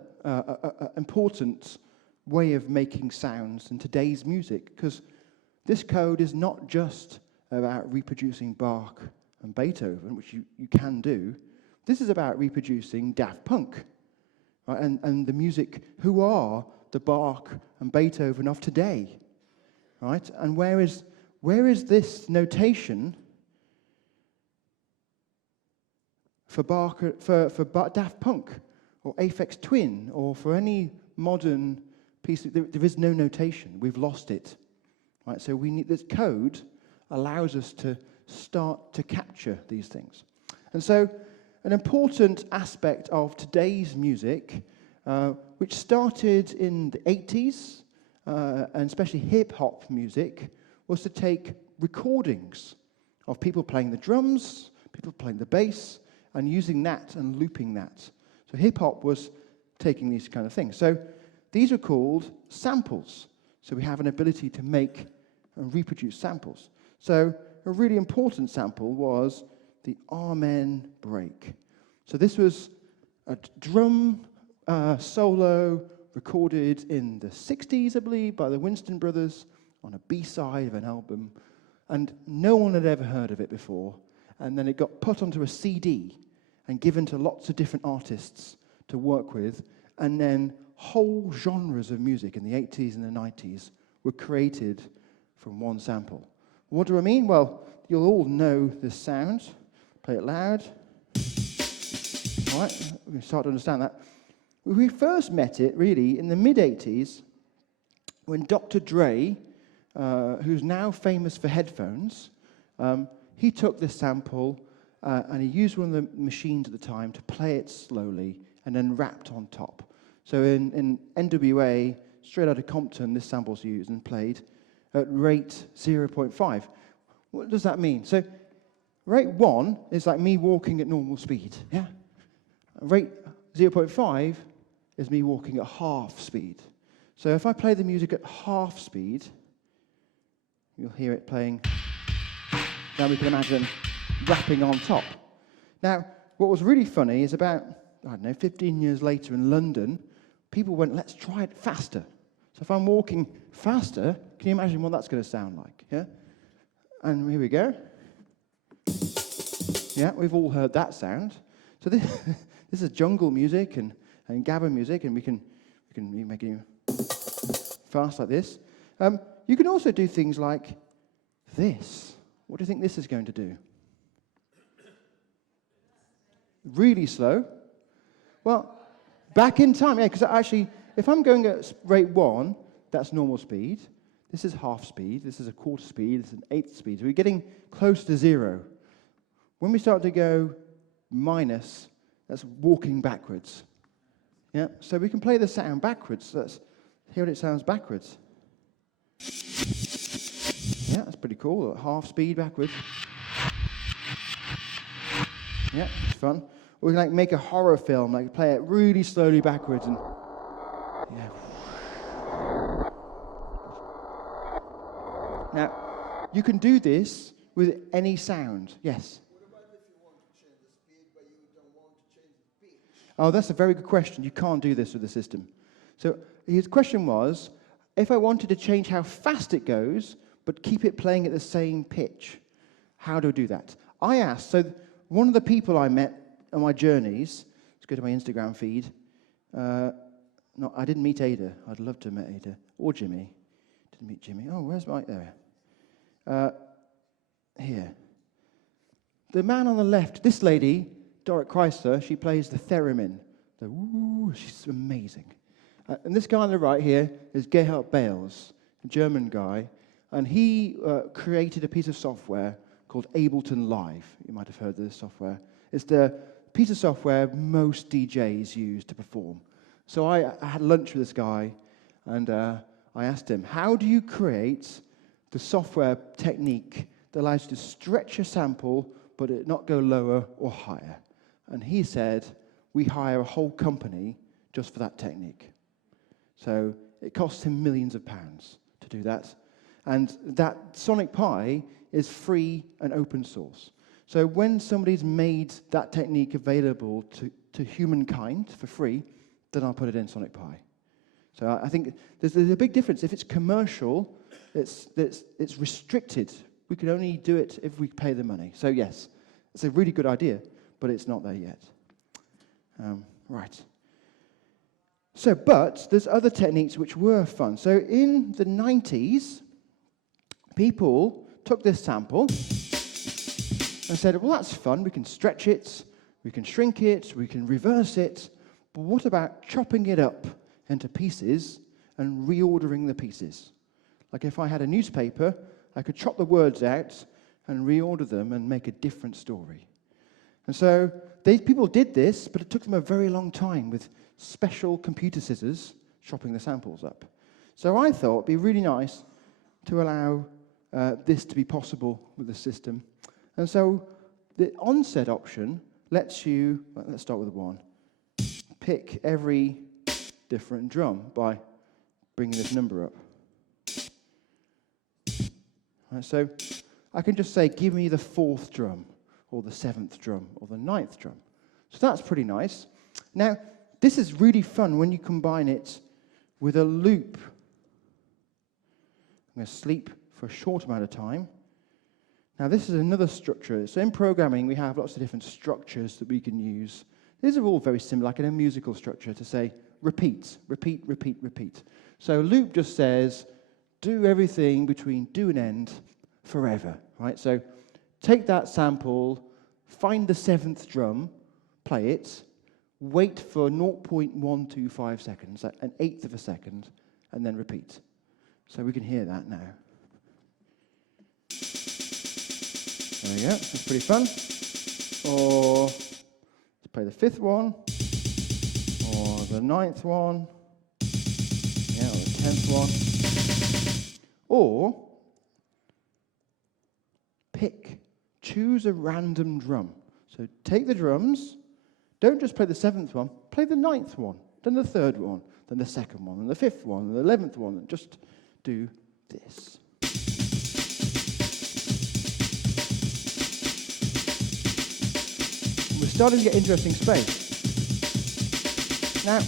important way of making sounds in today's music, because this code is not just about reproducing Bach and Beethoven, which you can do. This is about reproducing Daft Punk, right? And the music, who are the Bach and Beethoven of today, right? And where is this notation for Bach, for Daft Punk, or Aphex Twin, or for any modern piece? There is no notation. We've lost it, right? So we need this code allows us to start to capture these things. And so an important aspect of today's music, which started in the 80s, and especially hip-hop music, was to take recordings of people playing the drums, people playing the bass, and using that and looping that. So hip-hop was taking these kind of things. So these are called samples. So we have an ability to make and reproduce samples. So a really important sample was the Amen break. So this was a drum solo recorded in the 60s, I believe, by the Winston Brothers on a B-side of an album. And no one had ever heard of it before. And then it got put onto a CD and given to lots of different artists to work with. And then whole genres of music in the 80s and the 90s were created from one sample. What do I mean? Well, you'll all know this sound. Play it loud. All right, we can start to understand that. We first met it, really, in the mid-80s when Dr. Dre, who's now famous for headphones, he took this sample and he used one of the machines at the time to play it slowly and then rapped on top. So in NWA, straight out of Compton, this sample's used and played at rate 0.5. What does that mean? So rate 1 is like me walking at normal speed, yeah? Rate 0.5 is me walking at half speed. So if I play the music at half speed, you'll hear it playing. Now we can imagine rapping on top. Now, what was really funny is about I don't know, 15 years later in London, people went, let's try it faster. So if I'm walking faster, can you imagine what that's going to sound like? Yeah? And here we go. Yeah, we've all heard that sound. So this, this is jungle music and gabba music, and we can make it fast like this. You can also do things like this. What do you think this is going to do? Really slow. Well, back in time, yeah, because actually, if I'm going at rate 1, that's normal speed. This is half speed. This is a quarter speed. This is an eighth speed. So we're getting close to 0. When we start to go minus, that's walking backwards. Yeah, so we can play the sound backwards. Let's hear what it sounds backwards. Yeah, that's pretty cool. Half speed backwards. Yeah, it's fun. Or we can like make a horror film, like play it really slowly backwards and yeah. Now, you can do this with any sound. Yes. What about if you want to change the speed, but you don't want to change the pitch? Oh, that's a very good question. You can't do this with the system. So his question was, if I wanted to change how fast it goes, but keep it playing at the same pitch, how do I do that? I asked, so one of the people I met on my journeys, let's go to my Instagram feed. No, I didn't meet Ada. I'd love to have met Ada. Or Jimmy. Didn't meet Jimmy. Oh, where's Mike? There. Here. The man on the left, this lady, Dorrit Chrysler, she plays the theremin. She's amazing. And this guy on the right here is Gerhard Bales, a German guy, and he created a piece of software called Ableton Live. You might have heard of this software. It's the piece of software most DJs use to perform. So I had lunch with this guy, and I asked him, how do you create the software technique that allows you to stretch a sample, but it not go lower or higher? And he said, we hire a whole company just for that technique. So it costs him millions of pounds to do that. And that Sonic Pi is free and open source. So when somebody's made that technique available to humankind for free, then I'll put it in Sonic Pi. So I think there's a big difference. If it's commercial, it's restricted. We can only do it if we pay the money. So yes, it's a really good idea, but it's not there yet. Right. So, but there's other techniques which were fun. So in the 90s, people took this sample and said, well, that's fun. We can stretch it, we can shrink it, we can reverse it. But what about chopping it up into pieces and reordering the pieces? Like if I had a newspaper, I could chop the words out and reorder them and make a different story. And so people did this, but it took them a very long time with special computer scissors chopping the samples up. So I thought it'd be really nice to allow this to be possible with the system. And so the onset option lets you, let's start with 1, pick every different drum by bringing this number up. Right, so I can just say, give me the 4th drum, or the 7th drum, or the 9th drum. So that's pretty nice. Now, this is really fun when you combine it with a loop. I'm going to sleep for a short amount of time. Now, this is another structure. So in programming, we have lots of different structures that we can use. These are all very similar, like in a musical structure, to say, repeat, repeat, repeat, repeat. So loop just says, do everything between do and end forever, right? So take that sample, find the 7th drum, play it, wait for 0.125 seconds, like an eighth of a second, and then repeat. So we can hear that now. There we go, that's pretty fun. Or let's play the 5th one, or the 9th one, yeah, or the 10th one. Or choose a random drum. So take the drums, don't just play the 7th one, play the 9th one, then the 3rd one, then the 2nd one, and the 5th one, and the 11th one, and just do this. We're starting to get interesting space. Now,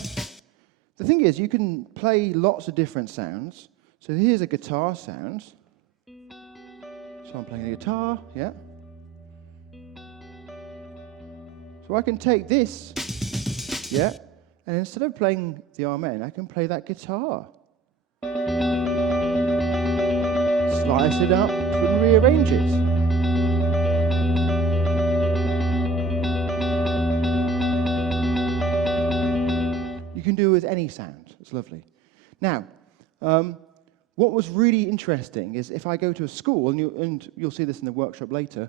the thing is, you can play lots of different sounds. So here's a guitar sound. So I'm playing the guitar, yeah. So I can take this, yeah, and instead of playing the Amen, I can play that guitar. Slice it up and rearrange it. You can do it with any sound. It's lovely. Now, what was really interesting is if I go to a school, and you'll see this in the workshop later,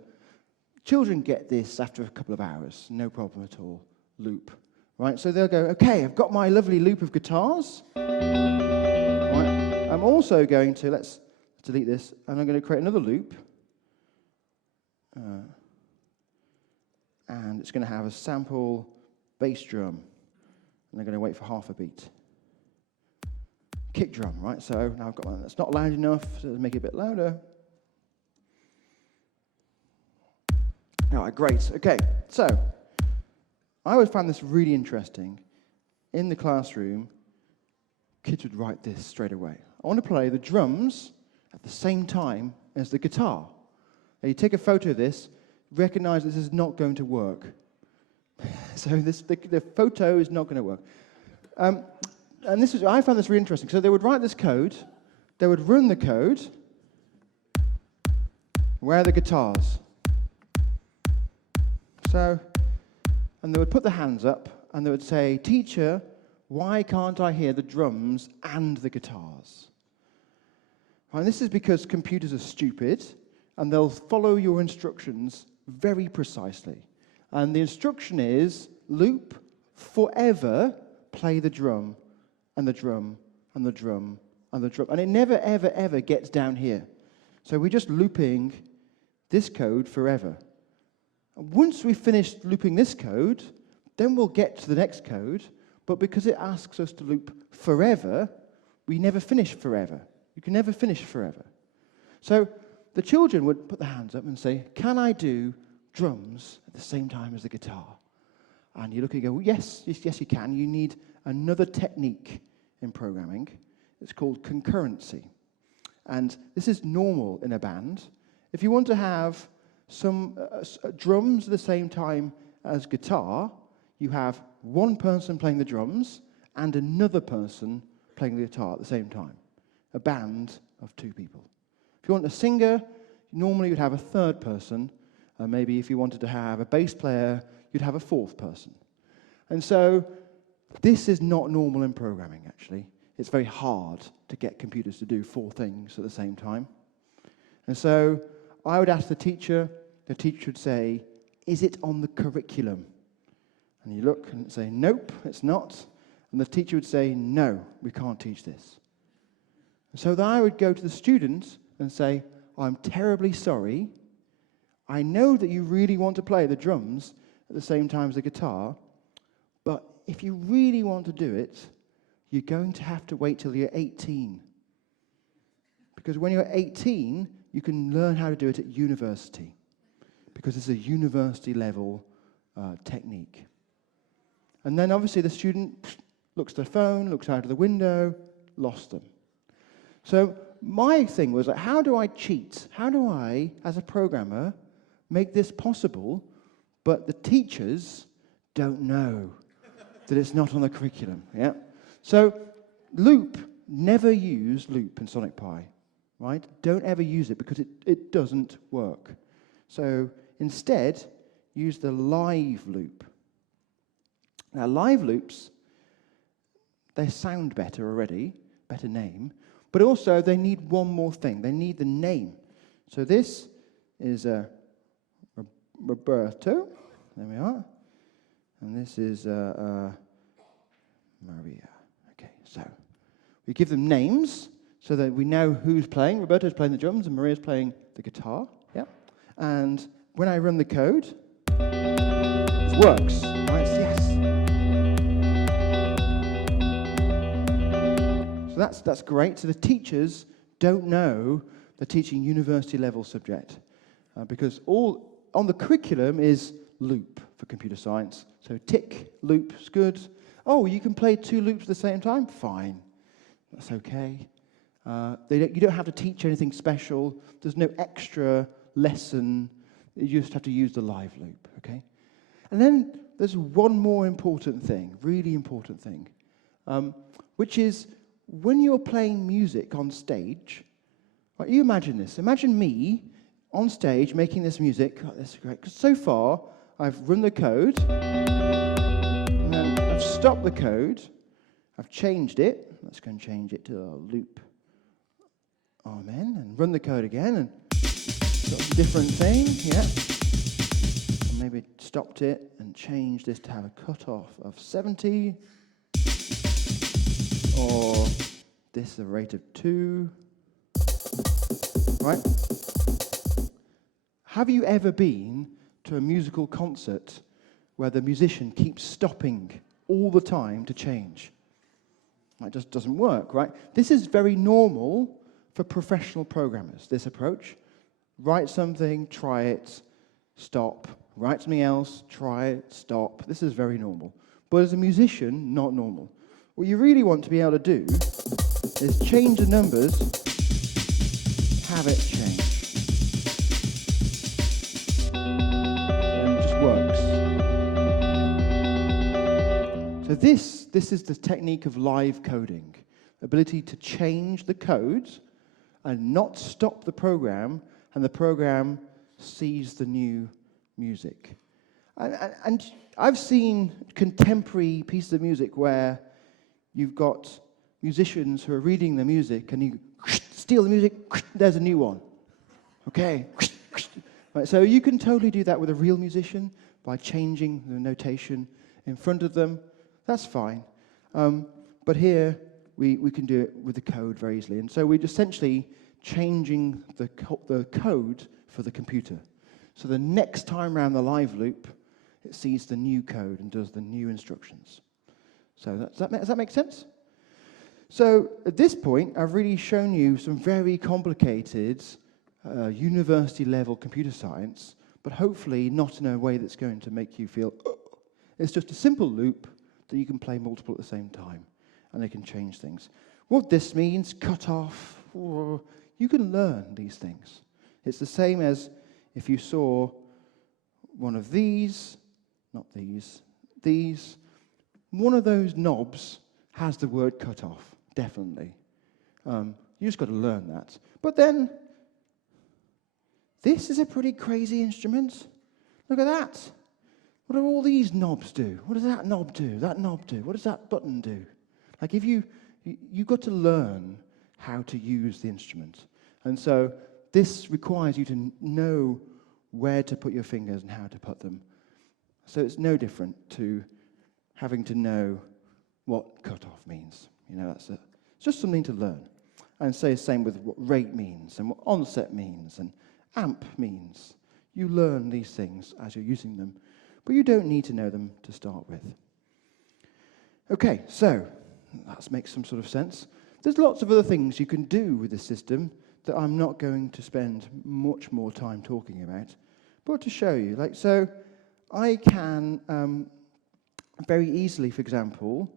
children get this after a couple of hours, no problem at all, loop. Right, so they'll go, okay, I've got my lovely loop of guitars. Right, I'm also going to, let's delete this, and I'm going to create another loop. And it's going to have a sample bass drum. And I'm going to wait for half a beat. Kick drum, right? So now I've got one that's not loud enough, so let's make it a bit louder. All right, great. Okay, so I always found this really interesting. In the classroom, kids would write this straight away. I want to play the drums at the same time as the guitar. Now you take a photo of this, recognize this is not going to work. So the photo is not going to work. And I found this really interesting. So they would write this code, they would run the code. Where are the guitars? So, and they would put their hands up and they would say, teacher, why can't I hear the drums and the guitars? And this is because computers are stupid and they'll follow your instructions very precisely. And the instruction is, loop, forever, play the drum, and the drum, and the drum, and the drum. And it never, ever, ever gets down here. So we're just looping this code forever. And once we've finished looping this code, then we'll get to the next code. But because it asks us to loop forever, we never finish forever. You can never finish forever. So the children would put their hands up and say, can I do drums at the same time as the guitar? And you look and go, well, yes, you can. You need another technique in programming. It's called concurrency. And this is normal in a band. If you want to have some drums at the same time as guitar, you have one person playing the drums and another person playing the guitar at the same time. A band of two people. If you want a singer, normally you'd have a third person. Maybe if you wanted to have a bass player, you'd have a fourth person. And so this is not normal in programming, actually. It's very hard to get computers to do four things at the same time. And so I would ask the teacher would say, is it on the curriculum? And you look and say, nope, it's not. And the teacher would say, no, we can't teach this. And so then I would go to the students and say, I'm terribly sorry. I know that you really want to play the drums at the same time as the guitar, but if you really want to do it, you're going to have to wait till you're 18. Because when you're 18, you can learn how to do it at university, because it's a university level technique. And then obviously the student looks at their phone, looks out of the window, lost them. So my thing was, like, how do I cheat? How do I, as a programmer, make this possible, but the teachers don't know that it's not on the curriculum? Yeah. So loop, never use loop in Sonic Pi, right? Don't ever use it because it doesn't work. So instead, use the live loop. Now live loops, they sound better already, better name, but also they need one more thing. They need the name. So this is Roberto, there we are, and this is Maria. Okay, so we give them names so that we know who's playing. Roberto's playing the drums and Maria's playing the guitar. Yeah, and when I run the code, it works. Right? Yes. So that's great. So the teachers don't know they're teaching university level subject because all on the curriculum is loop for computer science. So tick, loop is good. Oh, you can play 2 loops at the same time? Fine. That's okay. You don't have to teach anything special. There's no extra lesson. You just have to use the live loop, okay? And then there's one more important thing, really important thing, which is when you're playing music on stage, right, you imagine this. Imagine me on stage making this music. Oh, this is great. 'Cause so far, I've run the code, and then I've stopped the code, I've changed it. Let's go and change it to a loop. Amen. And run the code again, and got a different thing, yeah. And maybe stopped it and changed this to have a cutoff of 70. Or this a rate of 2. Right? Have you ever been to a musical concert where the musician keeps stopping all the time to change? It just doesn't work, right? This is very normal for professional programmers, this approach. Write something, try it, stop. Write something else, try it, stop. This is very normal. But as a musician, not normal. What you really want to be able to do is change the numbers, have it change. And it just works. So this is the technique of live coding. Ability to change the codes and not stop the program, and the program sees the new music. And I've seen contemporary pieces of music where you've got musicians who are reading the music, and you steal the music, there's a new one. Okay. Right, so you can totally do that with a real musician by changing the notation in front of them. That's fine. But here, we can do it with the code very easily. And so we're essentially changing the code for the computer. So the next time around the live loop, it sees the new code and does the new instructions. So does that make sense? So at this point, I've really shown you some very complicated university-level computer science, but hopefully not in a way that's going to make you feel, it's just a simple loop that you can play multiple at the same time, and they can change things. What this means, cut off, you can learn these things. It's the same as if you saw one of these, not these, one of those knobs has the word cut off, definitely. You just got to learn that. But then, this is a pretty crazy instrument. Look at that. What do all these knobs do? What does that knob do? That knob do? What does that button do? Like if you've got to learn how to use the instrument. And so this requires you to know where to put your fingers and how to put them. So it's no different to having to know what cutoff means. You know, it's just something to learn. And say the same with what rate means and what onset means and amp means. You learn these things as you're using them, but you don't need to know them to start with. Okay, so that makes some sort of sense. There's lots of other things you can do with this system that I'm not going to spend much more time talking about, but to show you. Like, so I can very easily, for example,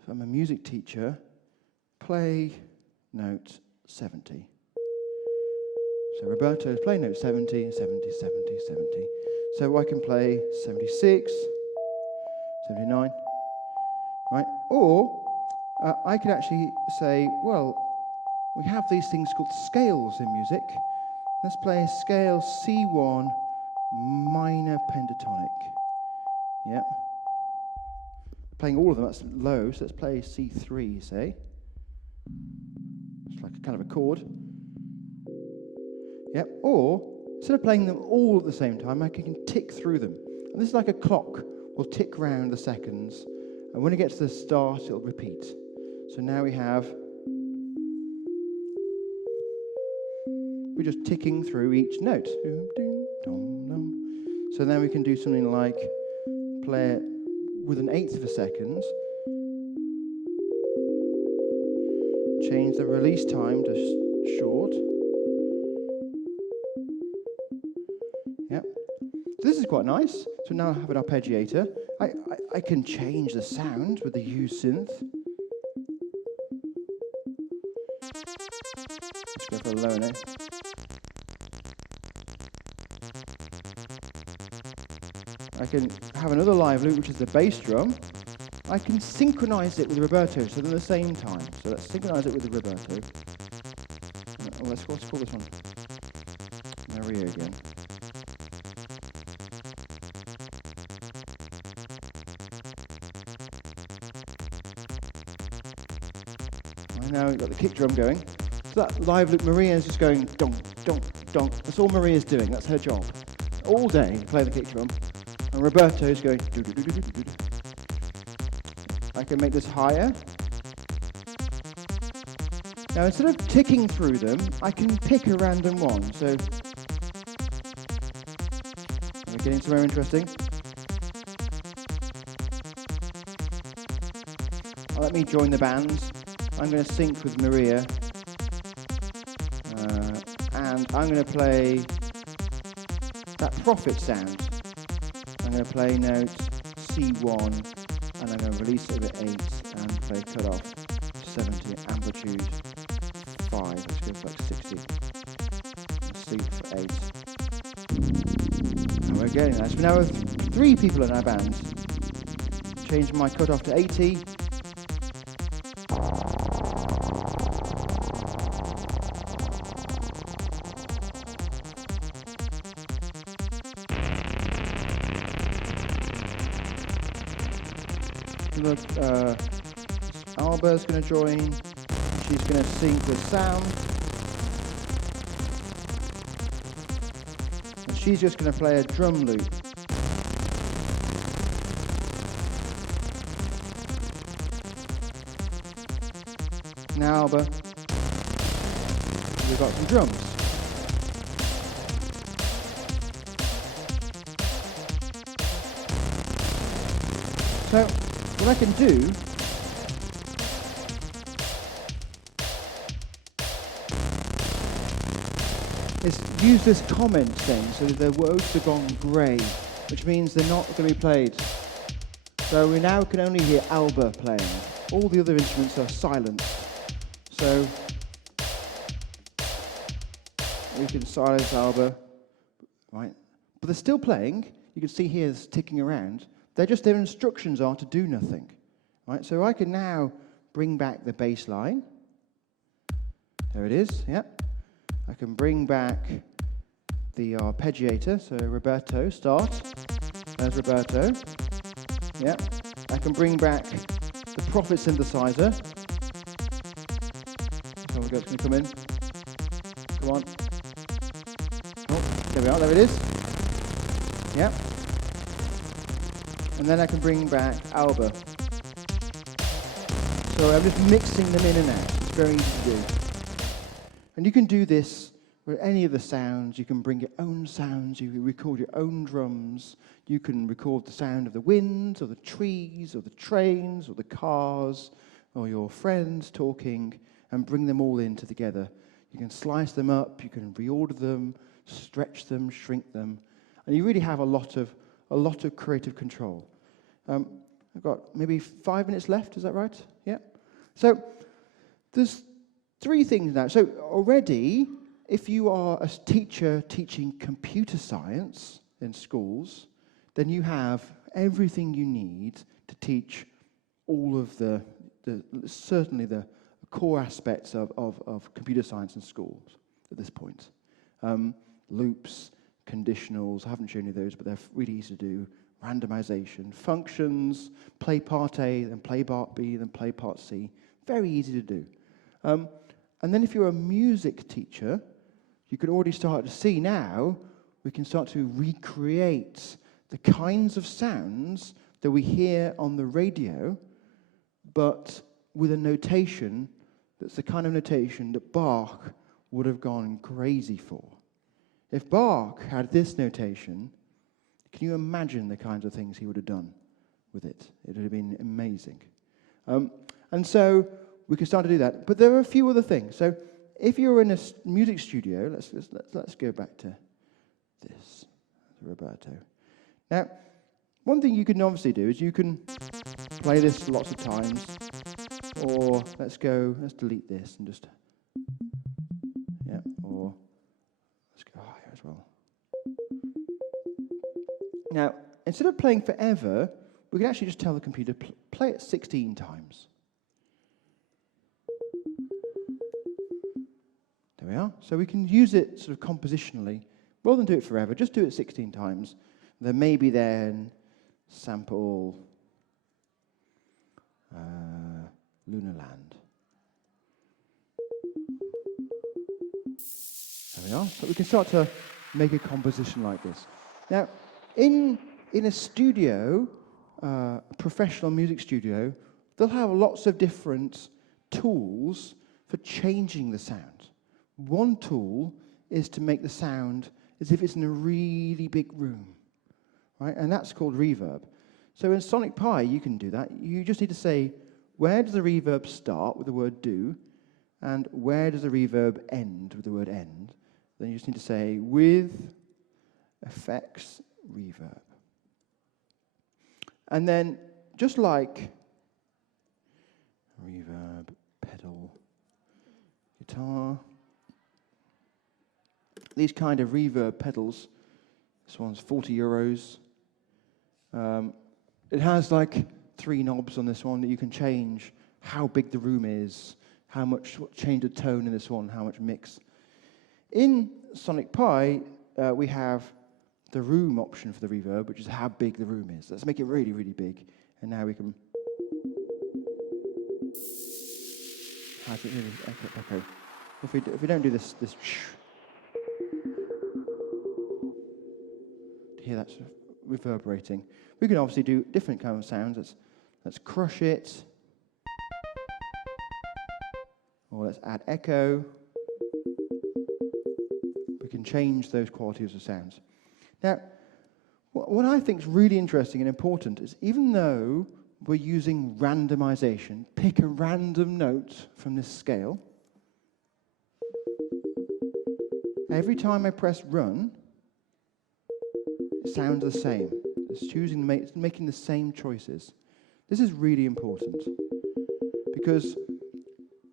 if I'm a music teacher, play note 70. So Roberto's playing note 70, 70, 70, 70. So I can play 76, 79, right? Or I could actually say, well, we have these things called scales in music. Let's play a scale C1 minor pentatonic. Yep. Playing all of them, that's low, so let's play C3, say. It's like a kind of a chord. Yep. Or, instead of playing them all at the same time, I can tick through them. And this is like a clock. We'll tick round the seconds, and when it gets to the start, it'll repeat. So now we're just ticking through each note. So then we can do something like play it with an eighth of a second, change the release time to short. Yep. this is quite nice. So now I have an arpeggiator. I can change the sound with the U synth. Let's go for a low note. I can have another live loop, which is the bass drum. I can synchronize it with Roberto, so they're at the same time. So let's synchronize it with the Roberto. Oh, let's call this one Maria again. Now we've got the kick drum going. So that live loop, Maria is just going donk, donk, donk. That's all Maria's doing. That's her job. All day, playing the kick drum. And Roberto's going do do do do do do. I can make this higher. Now instead of ticking through them, I can pick a random one. So we're getting somewhere interesting. Let me join the bands. I'm going to sync with Maria, and I'm going to play that profit sound. I'm going to play note C1, and I'm going to release it at 8 and play cut off 70, amplitude 5, which gives like 60. C for 8. And we're getting that. So now we have 3 people in our band. Change my cut off to 80. Look, Alba's going to join. She's going to sync with sound. And she's just going to play a drum loop. Now, Alba, we've got some drums. So, what I can do is use this comment thing so that their words have gone grey, which means they're not going to be played. So we now can only hear Alba playing. All the other instruments are silent. So we can silence Alba, right? But they're still playing. You can see here it's ticking around. They're just, their instructions are to do nothing, right? So I can now bring back the bass line. There it is, yeah. I can bring back the arpeggiator, so Roberto, start. There's Roberto, yeah. I can bring back the profit synthesizer. So it's going to come in. Come on. Oh, there we are, there it is. Yeah. And then I can bring back Alba. So I'm just mixing them in and out. It's very easy to do. And you can do this with any of the sounds. You can bring your own sounds. You can record your own drums. You can record the sound of the wind, or the trees, or the trains, or the cars, or your friends talking, and bring them all in together. You can slice them up. You can reorder them, stretch them, shrink them, and you really have a lot of creative control. I've got maybe 5 minutes left, is that right? Yeah. So there's 3 things now. So already, if you are a teacher teaching computer science in schools, then you have everything you need to teach all of certainly the core aspects of computer science in schools at this point. Loops, conditionals, I haven't shown you those, but they're really easy to do. Randomization, functions, play part A, then play part B, then play part C. Very easy to do. And then if you're a music teacher, you can already start to see now, we can start to recreate the kinds of sounds that we hear on the radio, but with a notation that's the kind of notation that Bach would have gone crazy for. If Bach had this notation, can you imagine the kinds of things he would have done with it? It would have been amazing. And so we can start to do that. But there are a few other things. So if you're in a music studio, let's go back to this. for Roberto. Now, one thing you can obviously do is you can play this lots of times, or let's delete this and just, yeah, or let's go higher as well. Now, instead of playing forever, we can actually just tell the computer, play it 16 times. There we are. So we can use it sort of compositionally. Rather than do it forever, just do it 16 times. Then maybe then sample Lunar Land. There we are. So we can start to make a composition like this. Now, in a studio, a professional music studio, they'll have lots of different tools for changing the sound. One tool is to make the sound as if it's in a really big room, right? And that's called reverb. So in Sonic Pi, you can do that. You just need to say, where does the reverb start with the word do, and where does the reverb end with the word end? Then you just need to say, with effects reverb. And then, just like reverb, pedal, guitar, these kind of reverb pedals, this one's 40 euros. It has like 3 knobs on this one that you can change how big the room is, how much, change the tone in this one, how much mix. In Sonic Pi, we have the room option for the reverb, which is how big the room is. Let's make it really, really big. And now we can... How's it really? Okay. If we don't do this hear that sort of reverberating. We can obviously do different kind of sounds. Let's crush it. Or let's add echo. We can change those qualities of sounds. Now, what I think is really interesting and important is even though we're using randomization, pick a random note from this scale. Every time I press run, it sounds the same. It's making the same choices. This is really important because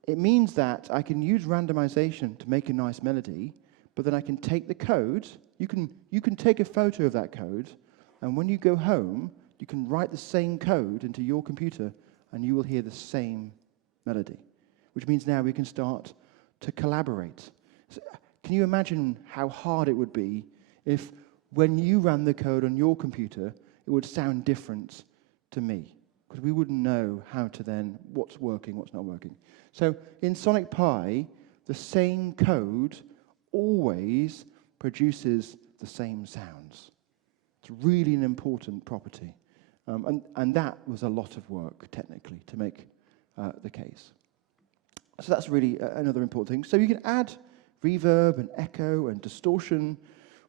it means that I can use randomization to make a nice melody, but then I can take the code. You can take a photo of that code, and when you go home, you can write the same code into your computer, and you will hear the same melody, which means now we can start to collaborate. So, can you imagine how hard it would be if when you ran the code on your computer, it would sound different to me? Because we wouldn't know how to then, what's working, what's not working. So in Sonic Pi, the same code always produces the same sounds. It's really an important property. And that was a lot of work, technically, to make the case. So that's really another important thing. So you can add reverb and echo and distortion.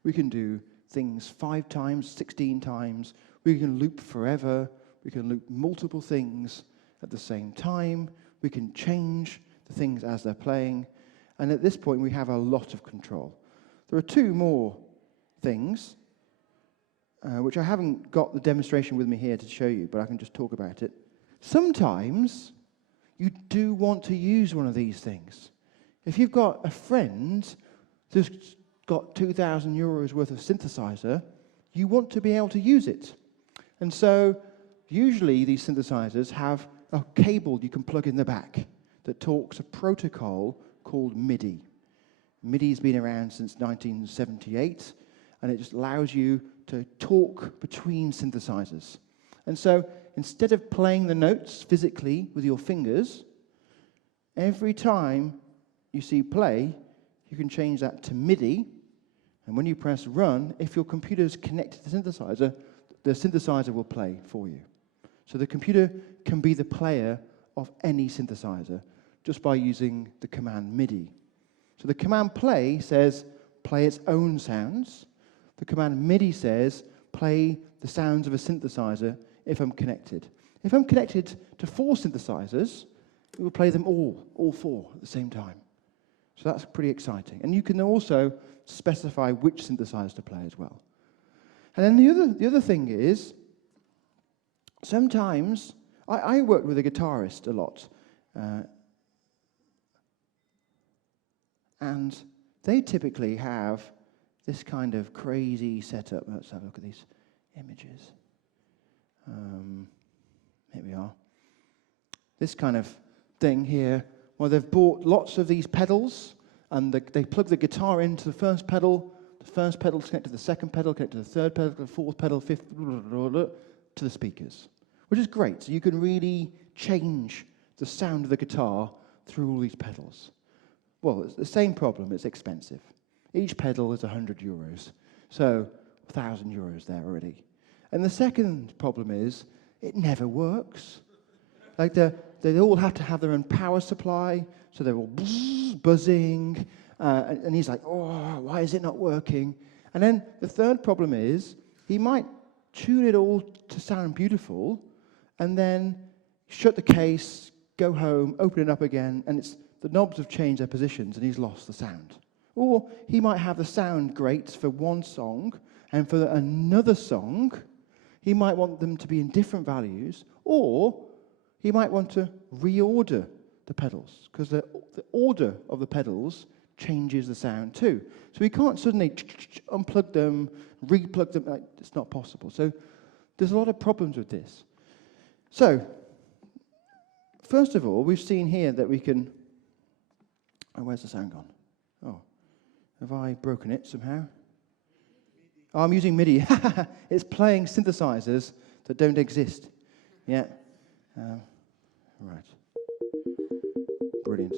We can do things 5 times, 16 times. We can loop forever. We can loop multiple things at the same time. We can change the things as they're playing. And at this point, we have a lot of control. There are 2 more things, which I haven't got the demonstration with me here to show you, but I can just talk about it. Sometimes you do want to use one of these things. If you've got a friend who's got 2,000 euros worth of synthesizer, you want to be able to use it. And so usually these synthesizers have a cable you can plug in the back that talks a protocol called MIDI. MIDI's been around since 1978, and it just allows you to talk between synthesizers. And so instead of playing the notes physically with your fingers, every time you see play, you can change that to MIDI, and when you press run, if your computer is connected to the synthesizer will play for you. So the computer can be the player of any synthesizer just by using the command MIDI. So the command play says, play its own sounds. The command MIDI says, play the sounds of a synthesizer if I'm connected. If I'm connected to 4 synthesizers, it will play them all 4 at the same time. So that's pretty exciting. And you can also specify which synthesizer to play as well. And then the other thing is, sometimes, I work with a guitarist a lot, and they typically have this kind of crazy setup. Let's have a look at these images. Here we are. This kind of thing here, where they've bought lots of these pedals, and they plug the guitar into the first pedal connect to the second pedal, connect to the third pedal, the fourth pedal, fifth, to the speakers, which is great. So you can really change the sound of the guitar through all these pedals. Well, it's the same problem, it's expensive. Each pedal is 100 euros, so 1,000 euros there already. And the second problem is, it never works. Like they all have to have their own power supply, so they're all buzzing, and he's like, oh, why is it not working? And then the third problem is, he might tune it all to sound beautiful, and then shut the case, go home, open it up again, and the knobs have changed their positions, and he's lost the sound. Or he might have the sound great for one song, and for another song, he might want them to be in different values, or he might want to reorder the pedals, because the order of the pedals changes the sound too. So we can't suddenly unplug them, replug them. It's not possible. So there's a lot of problems with this. So first of all, we've seen here that we can... Oh, where's the sound gone? Oh, have I broken it somehow? Oh, I'm using MIDI. It's playing synthesizers that don't exist yet. Right. Brilliant.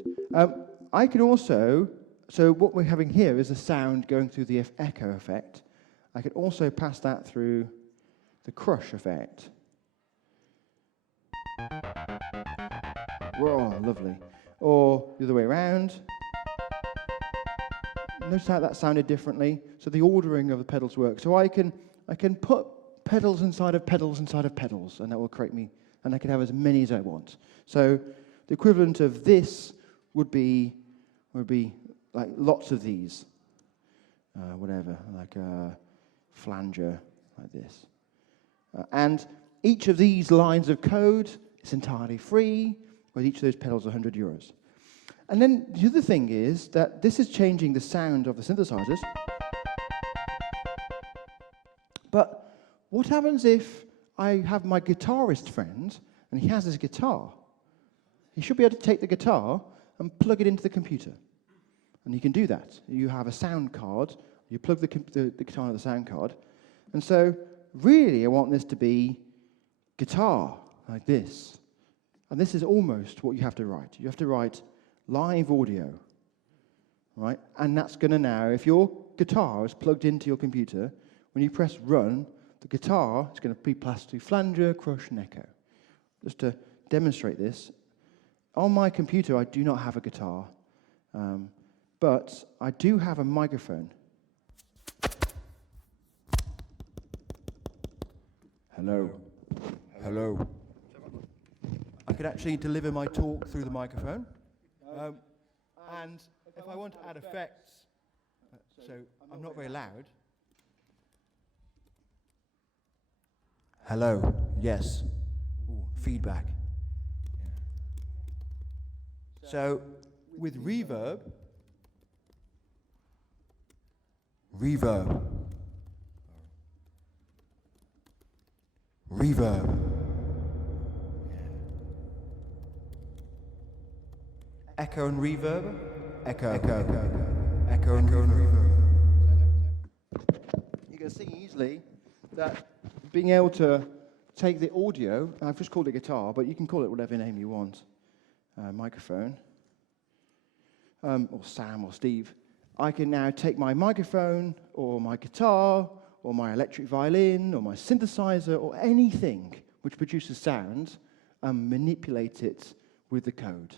I can also, so what we're having here is a sound going through the echo effect. I could also pass that through the crush effect. Whoa, lovely. Or the other way around. Notice how that sounded differently. So the ordering of the pedals works. So I can put pedals inside of pedals inside of pedals, and that will create me, and I can have as many as I want. So the equivalent of this would be like lots of these, whatever, like a flanger like this. And each of these lines of code is entirely free, with each of those pedals 100 euros. And then the other thing is that this is changing the sound of the synthesizers. But what happens if I have my guitarist friend, and he has his guitar? He should be able to take the guitar and plug it into the computer. And you can do that. You have a sound card, you plug the guitar into the sound card. And so, really, I want this to be guitar, like this. And this is almost what you have to write. You have to write live audio, right? And that's going to now, if your guitar is plugged into your computer, when you press run, the guitar is going to be passed through flanger, crush, and echo. Just to demonstrate this, on my computer I do not have a guitar, but I do have a microphone. Hello. Hello. I could actually deliver my talk through the microphone. And if I want to add effects, so I'm not very loud. Hello, yes. Ooh, feedback. Yeah. So with reverb, reverb, echo and reverb, echo and reverb. You can see easily that being able to take the audio, I've just called it guitar, but you can call it whatever name you want, microphone, or Sam or Steve. I can now take my microphone or my guitar or my electric violin or my synthesizer or anything which produces sound and manipulate it with the code.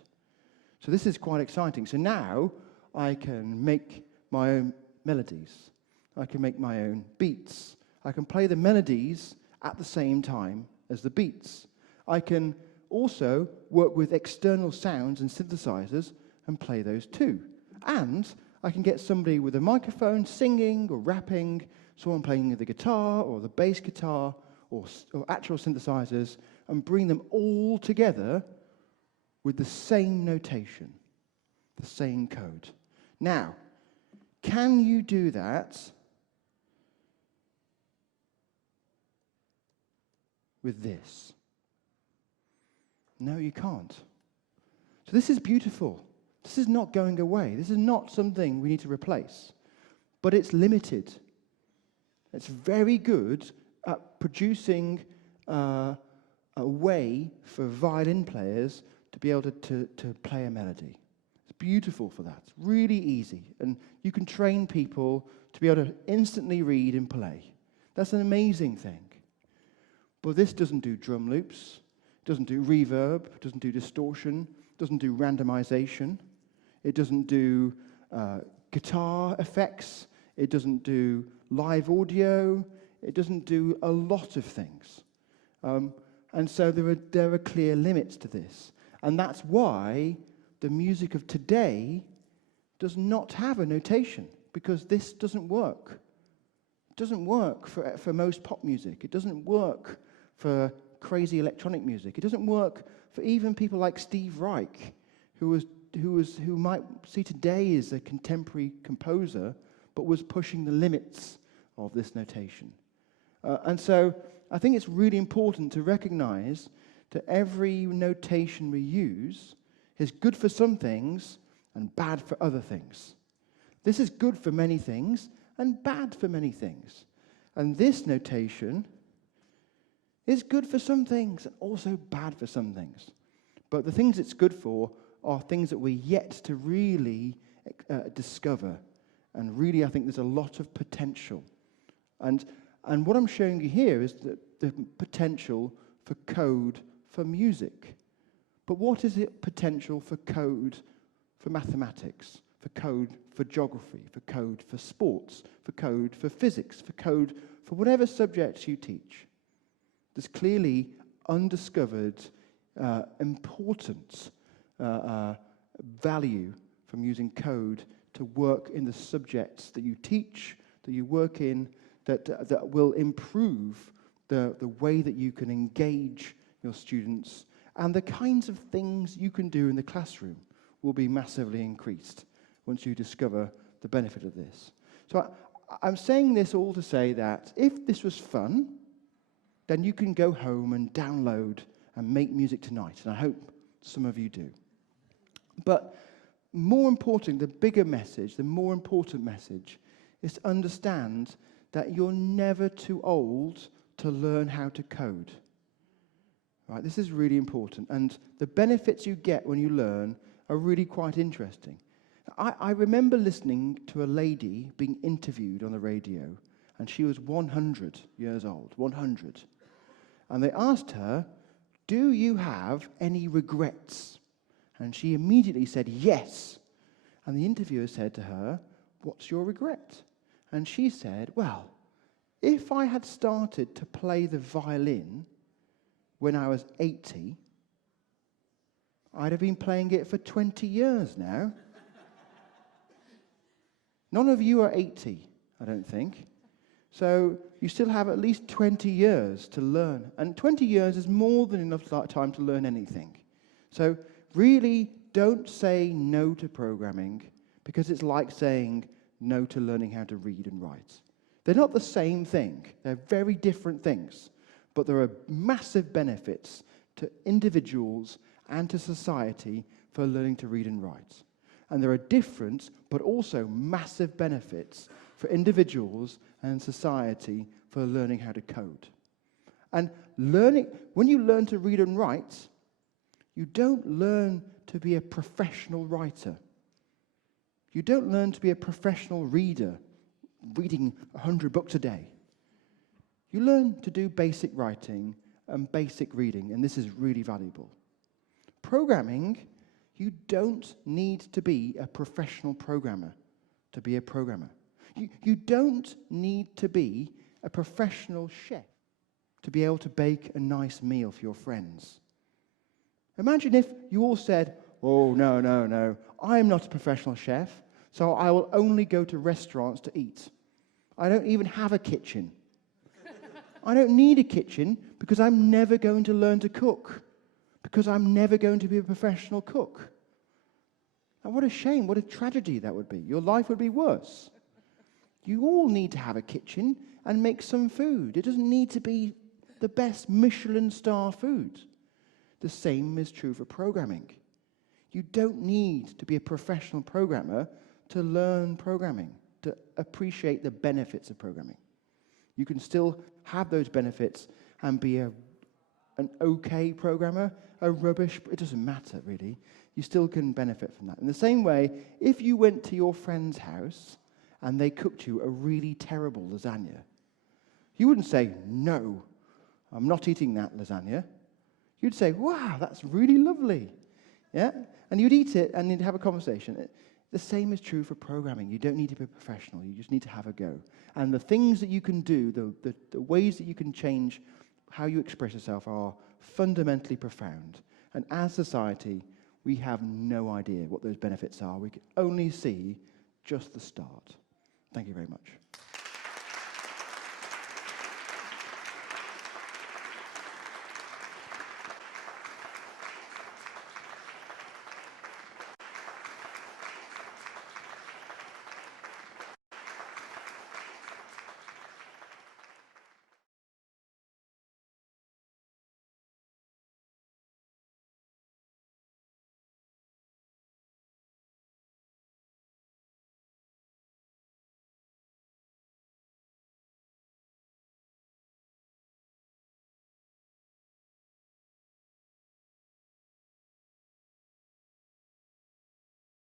So this is quite exciting. So now I can make my own melodies. I can make my own beats. I can play the melodies at the same time as the beats. I can also work with external sounds and synthesizers and play those too. And I can get somebody with a microphone singing or rapping someone playing the guitar or the bass guitar or actual synthesizers and bring them all together with the same notation, the same code. Now, can you do that with this? No, you can't. So this is beautiful. This is not going away. This is not something we need to replace. But it's limited. It's very good at producing a way for violin players to be able to play a melody. It's beautiful for that. It's really easy. And you can train people to be able to instantly read and play. That's an amazing thing. But this doesn't do drum loops, doesn't do reverb, doesn't do distortion, doesn't do randomization, it doesn't do guitar effects, it doesn't do live audio, it doesn't do a lot of things. And so there are clear limits to this. And that's why the music of today does not have a notation, because this doesn't work. It doesn't work for most pop music. It doesn't work for crazy electronic music. It doesn't work for even people like Steve Reich, who might see today as a contemporary composer, but was pushing the limits of this notation. And so I think it's really important to recognize that every notation we use is good for some things and bad for other things. This is good for many things and bad for many things. And this notation is good for some things and also bad for some things. But the things it's good for are things that we're yet to really discover. And really, I think there's a lot of potential. And what I'm showing you here is the potential for code for music. But what is it potential for code for mathematics, for code for geography, for code for sports, for code for physics, for code for whatever subjects you teach? There's clearly undiscovered important value from using code to work in the subjects that you teach, that you work in, that will improve the way that you can engage your students, and the kinds of things you can do in the classroom will be massively increased once you discover the benefit of this. So I'm saying this all to say that if this was fun, then you can go home and download and make music tonight, and I hope some of you do. But more importantly, the bigger message, the more important message, is to understand that you're never too old to learn how to code. Right? This is really important, and the benefits you get when you learn are really quite interesting. I remember listening to a lady being interviewed on the radio, and she was 100 years old, 100. And they asked her, "Do you have any regrets?" And she immediately said, "Yes." And the interviewer said to her, "What's your regret?" And she said, "Well, if I had started to play the violin when I was 80, I'd have been playing it for 20 years now." None of you are 80, I don't think. So you still have at least 20 years to learn. And 20 years is more than enough time to learn anything. So really don't say no to programming, because it's like saying no to learning how to read and write. They're not the same thing. They're very different things. But there are massive benefits to individuals and to society for learning to read and write. And there are different, but also massive benefits for individuals and society for learning how to code. And when you learn to read and write, you don't learn to be a professional writer. You don't learn to be a professional reader, reading 100 books a day. You learn to do basic writing and basic reading, and this is really valuable. Programming, you don't need to be a professional programmer to be a programmer. You don't need to be a professional chef to be able to bake a nice meal for your friends. Imagine if you all said, "Oh, no, I'm not a professional chef, so I will only go to restaurants to eat. I don't even have a kitchen. I don't need a kitchen because I'm never going to learn to cook, because I'm never going to be a professional cook. And what a shame, what a tragedy that would be. Your life would be worse. You all need to have a kitchen and make some food. It doesn't need to be the best Michelin star food. The same is true for programming. You don't need to be a professional programmer to learn programming, to appreciate the benefits of programming. You can still have those benefits and be an okay programmer, a rubbish, it doesn't matter really. You still can benefit from that. In the same way, if you went to your friend's house and they cooked you a really terrible lasagna, you wouldn't say, no, I'm not eating that lasagna. You'd say, wow, that's really lovely. Yeah? And you'd eat it and you'd have a conversation. The same is true for programming. You don't need to be a professional. You just need to have a go. And the things that you can do, the ways that you can change how you express yourself are fundamentally profound. And as society, we have no idea what those benefits are. We can only see just the start. Thank you very much.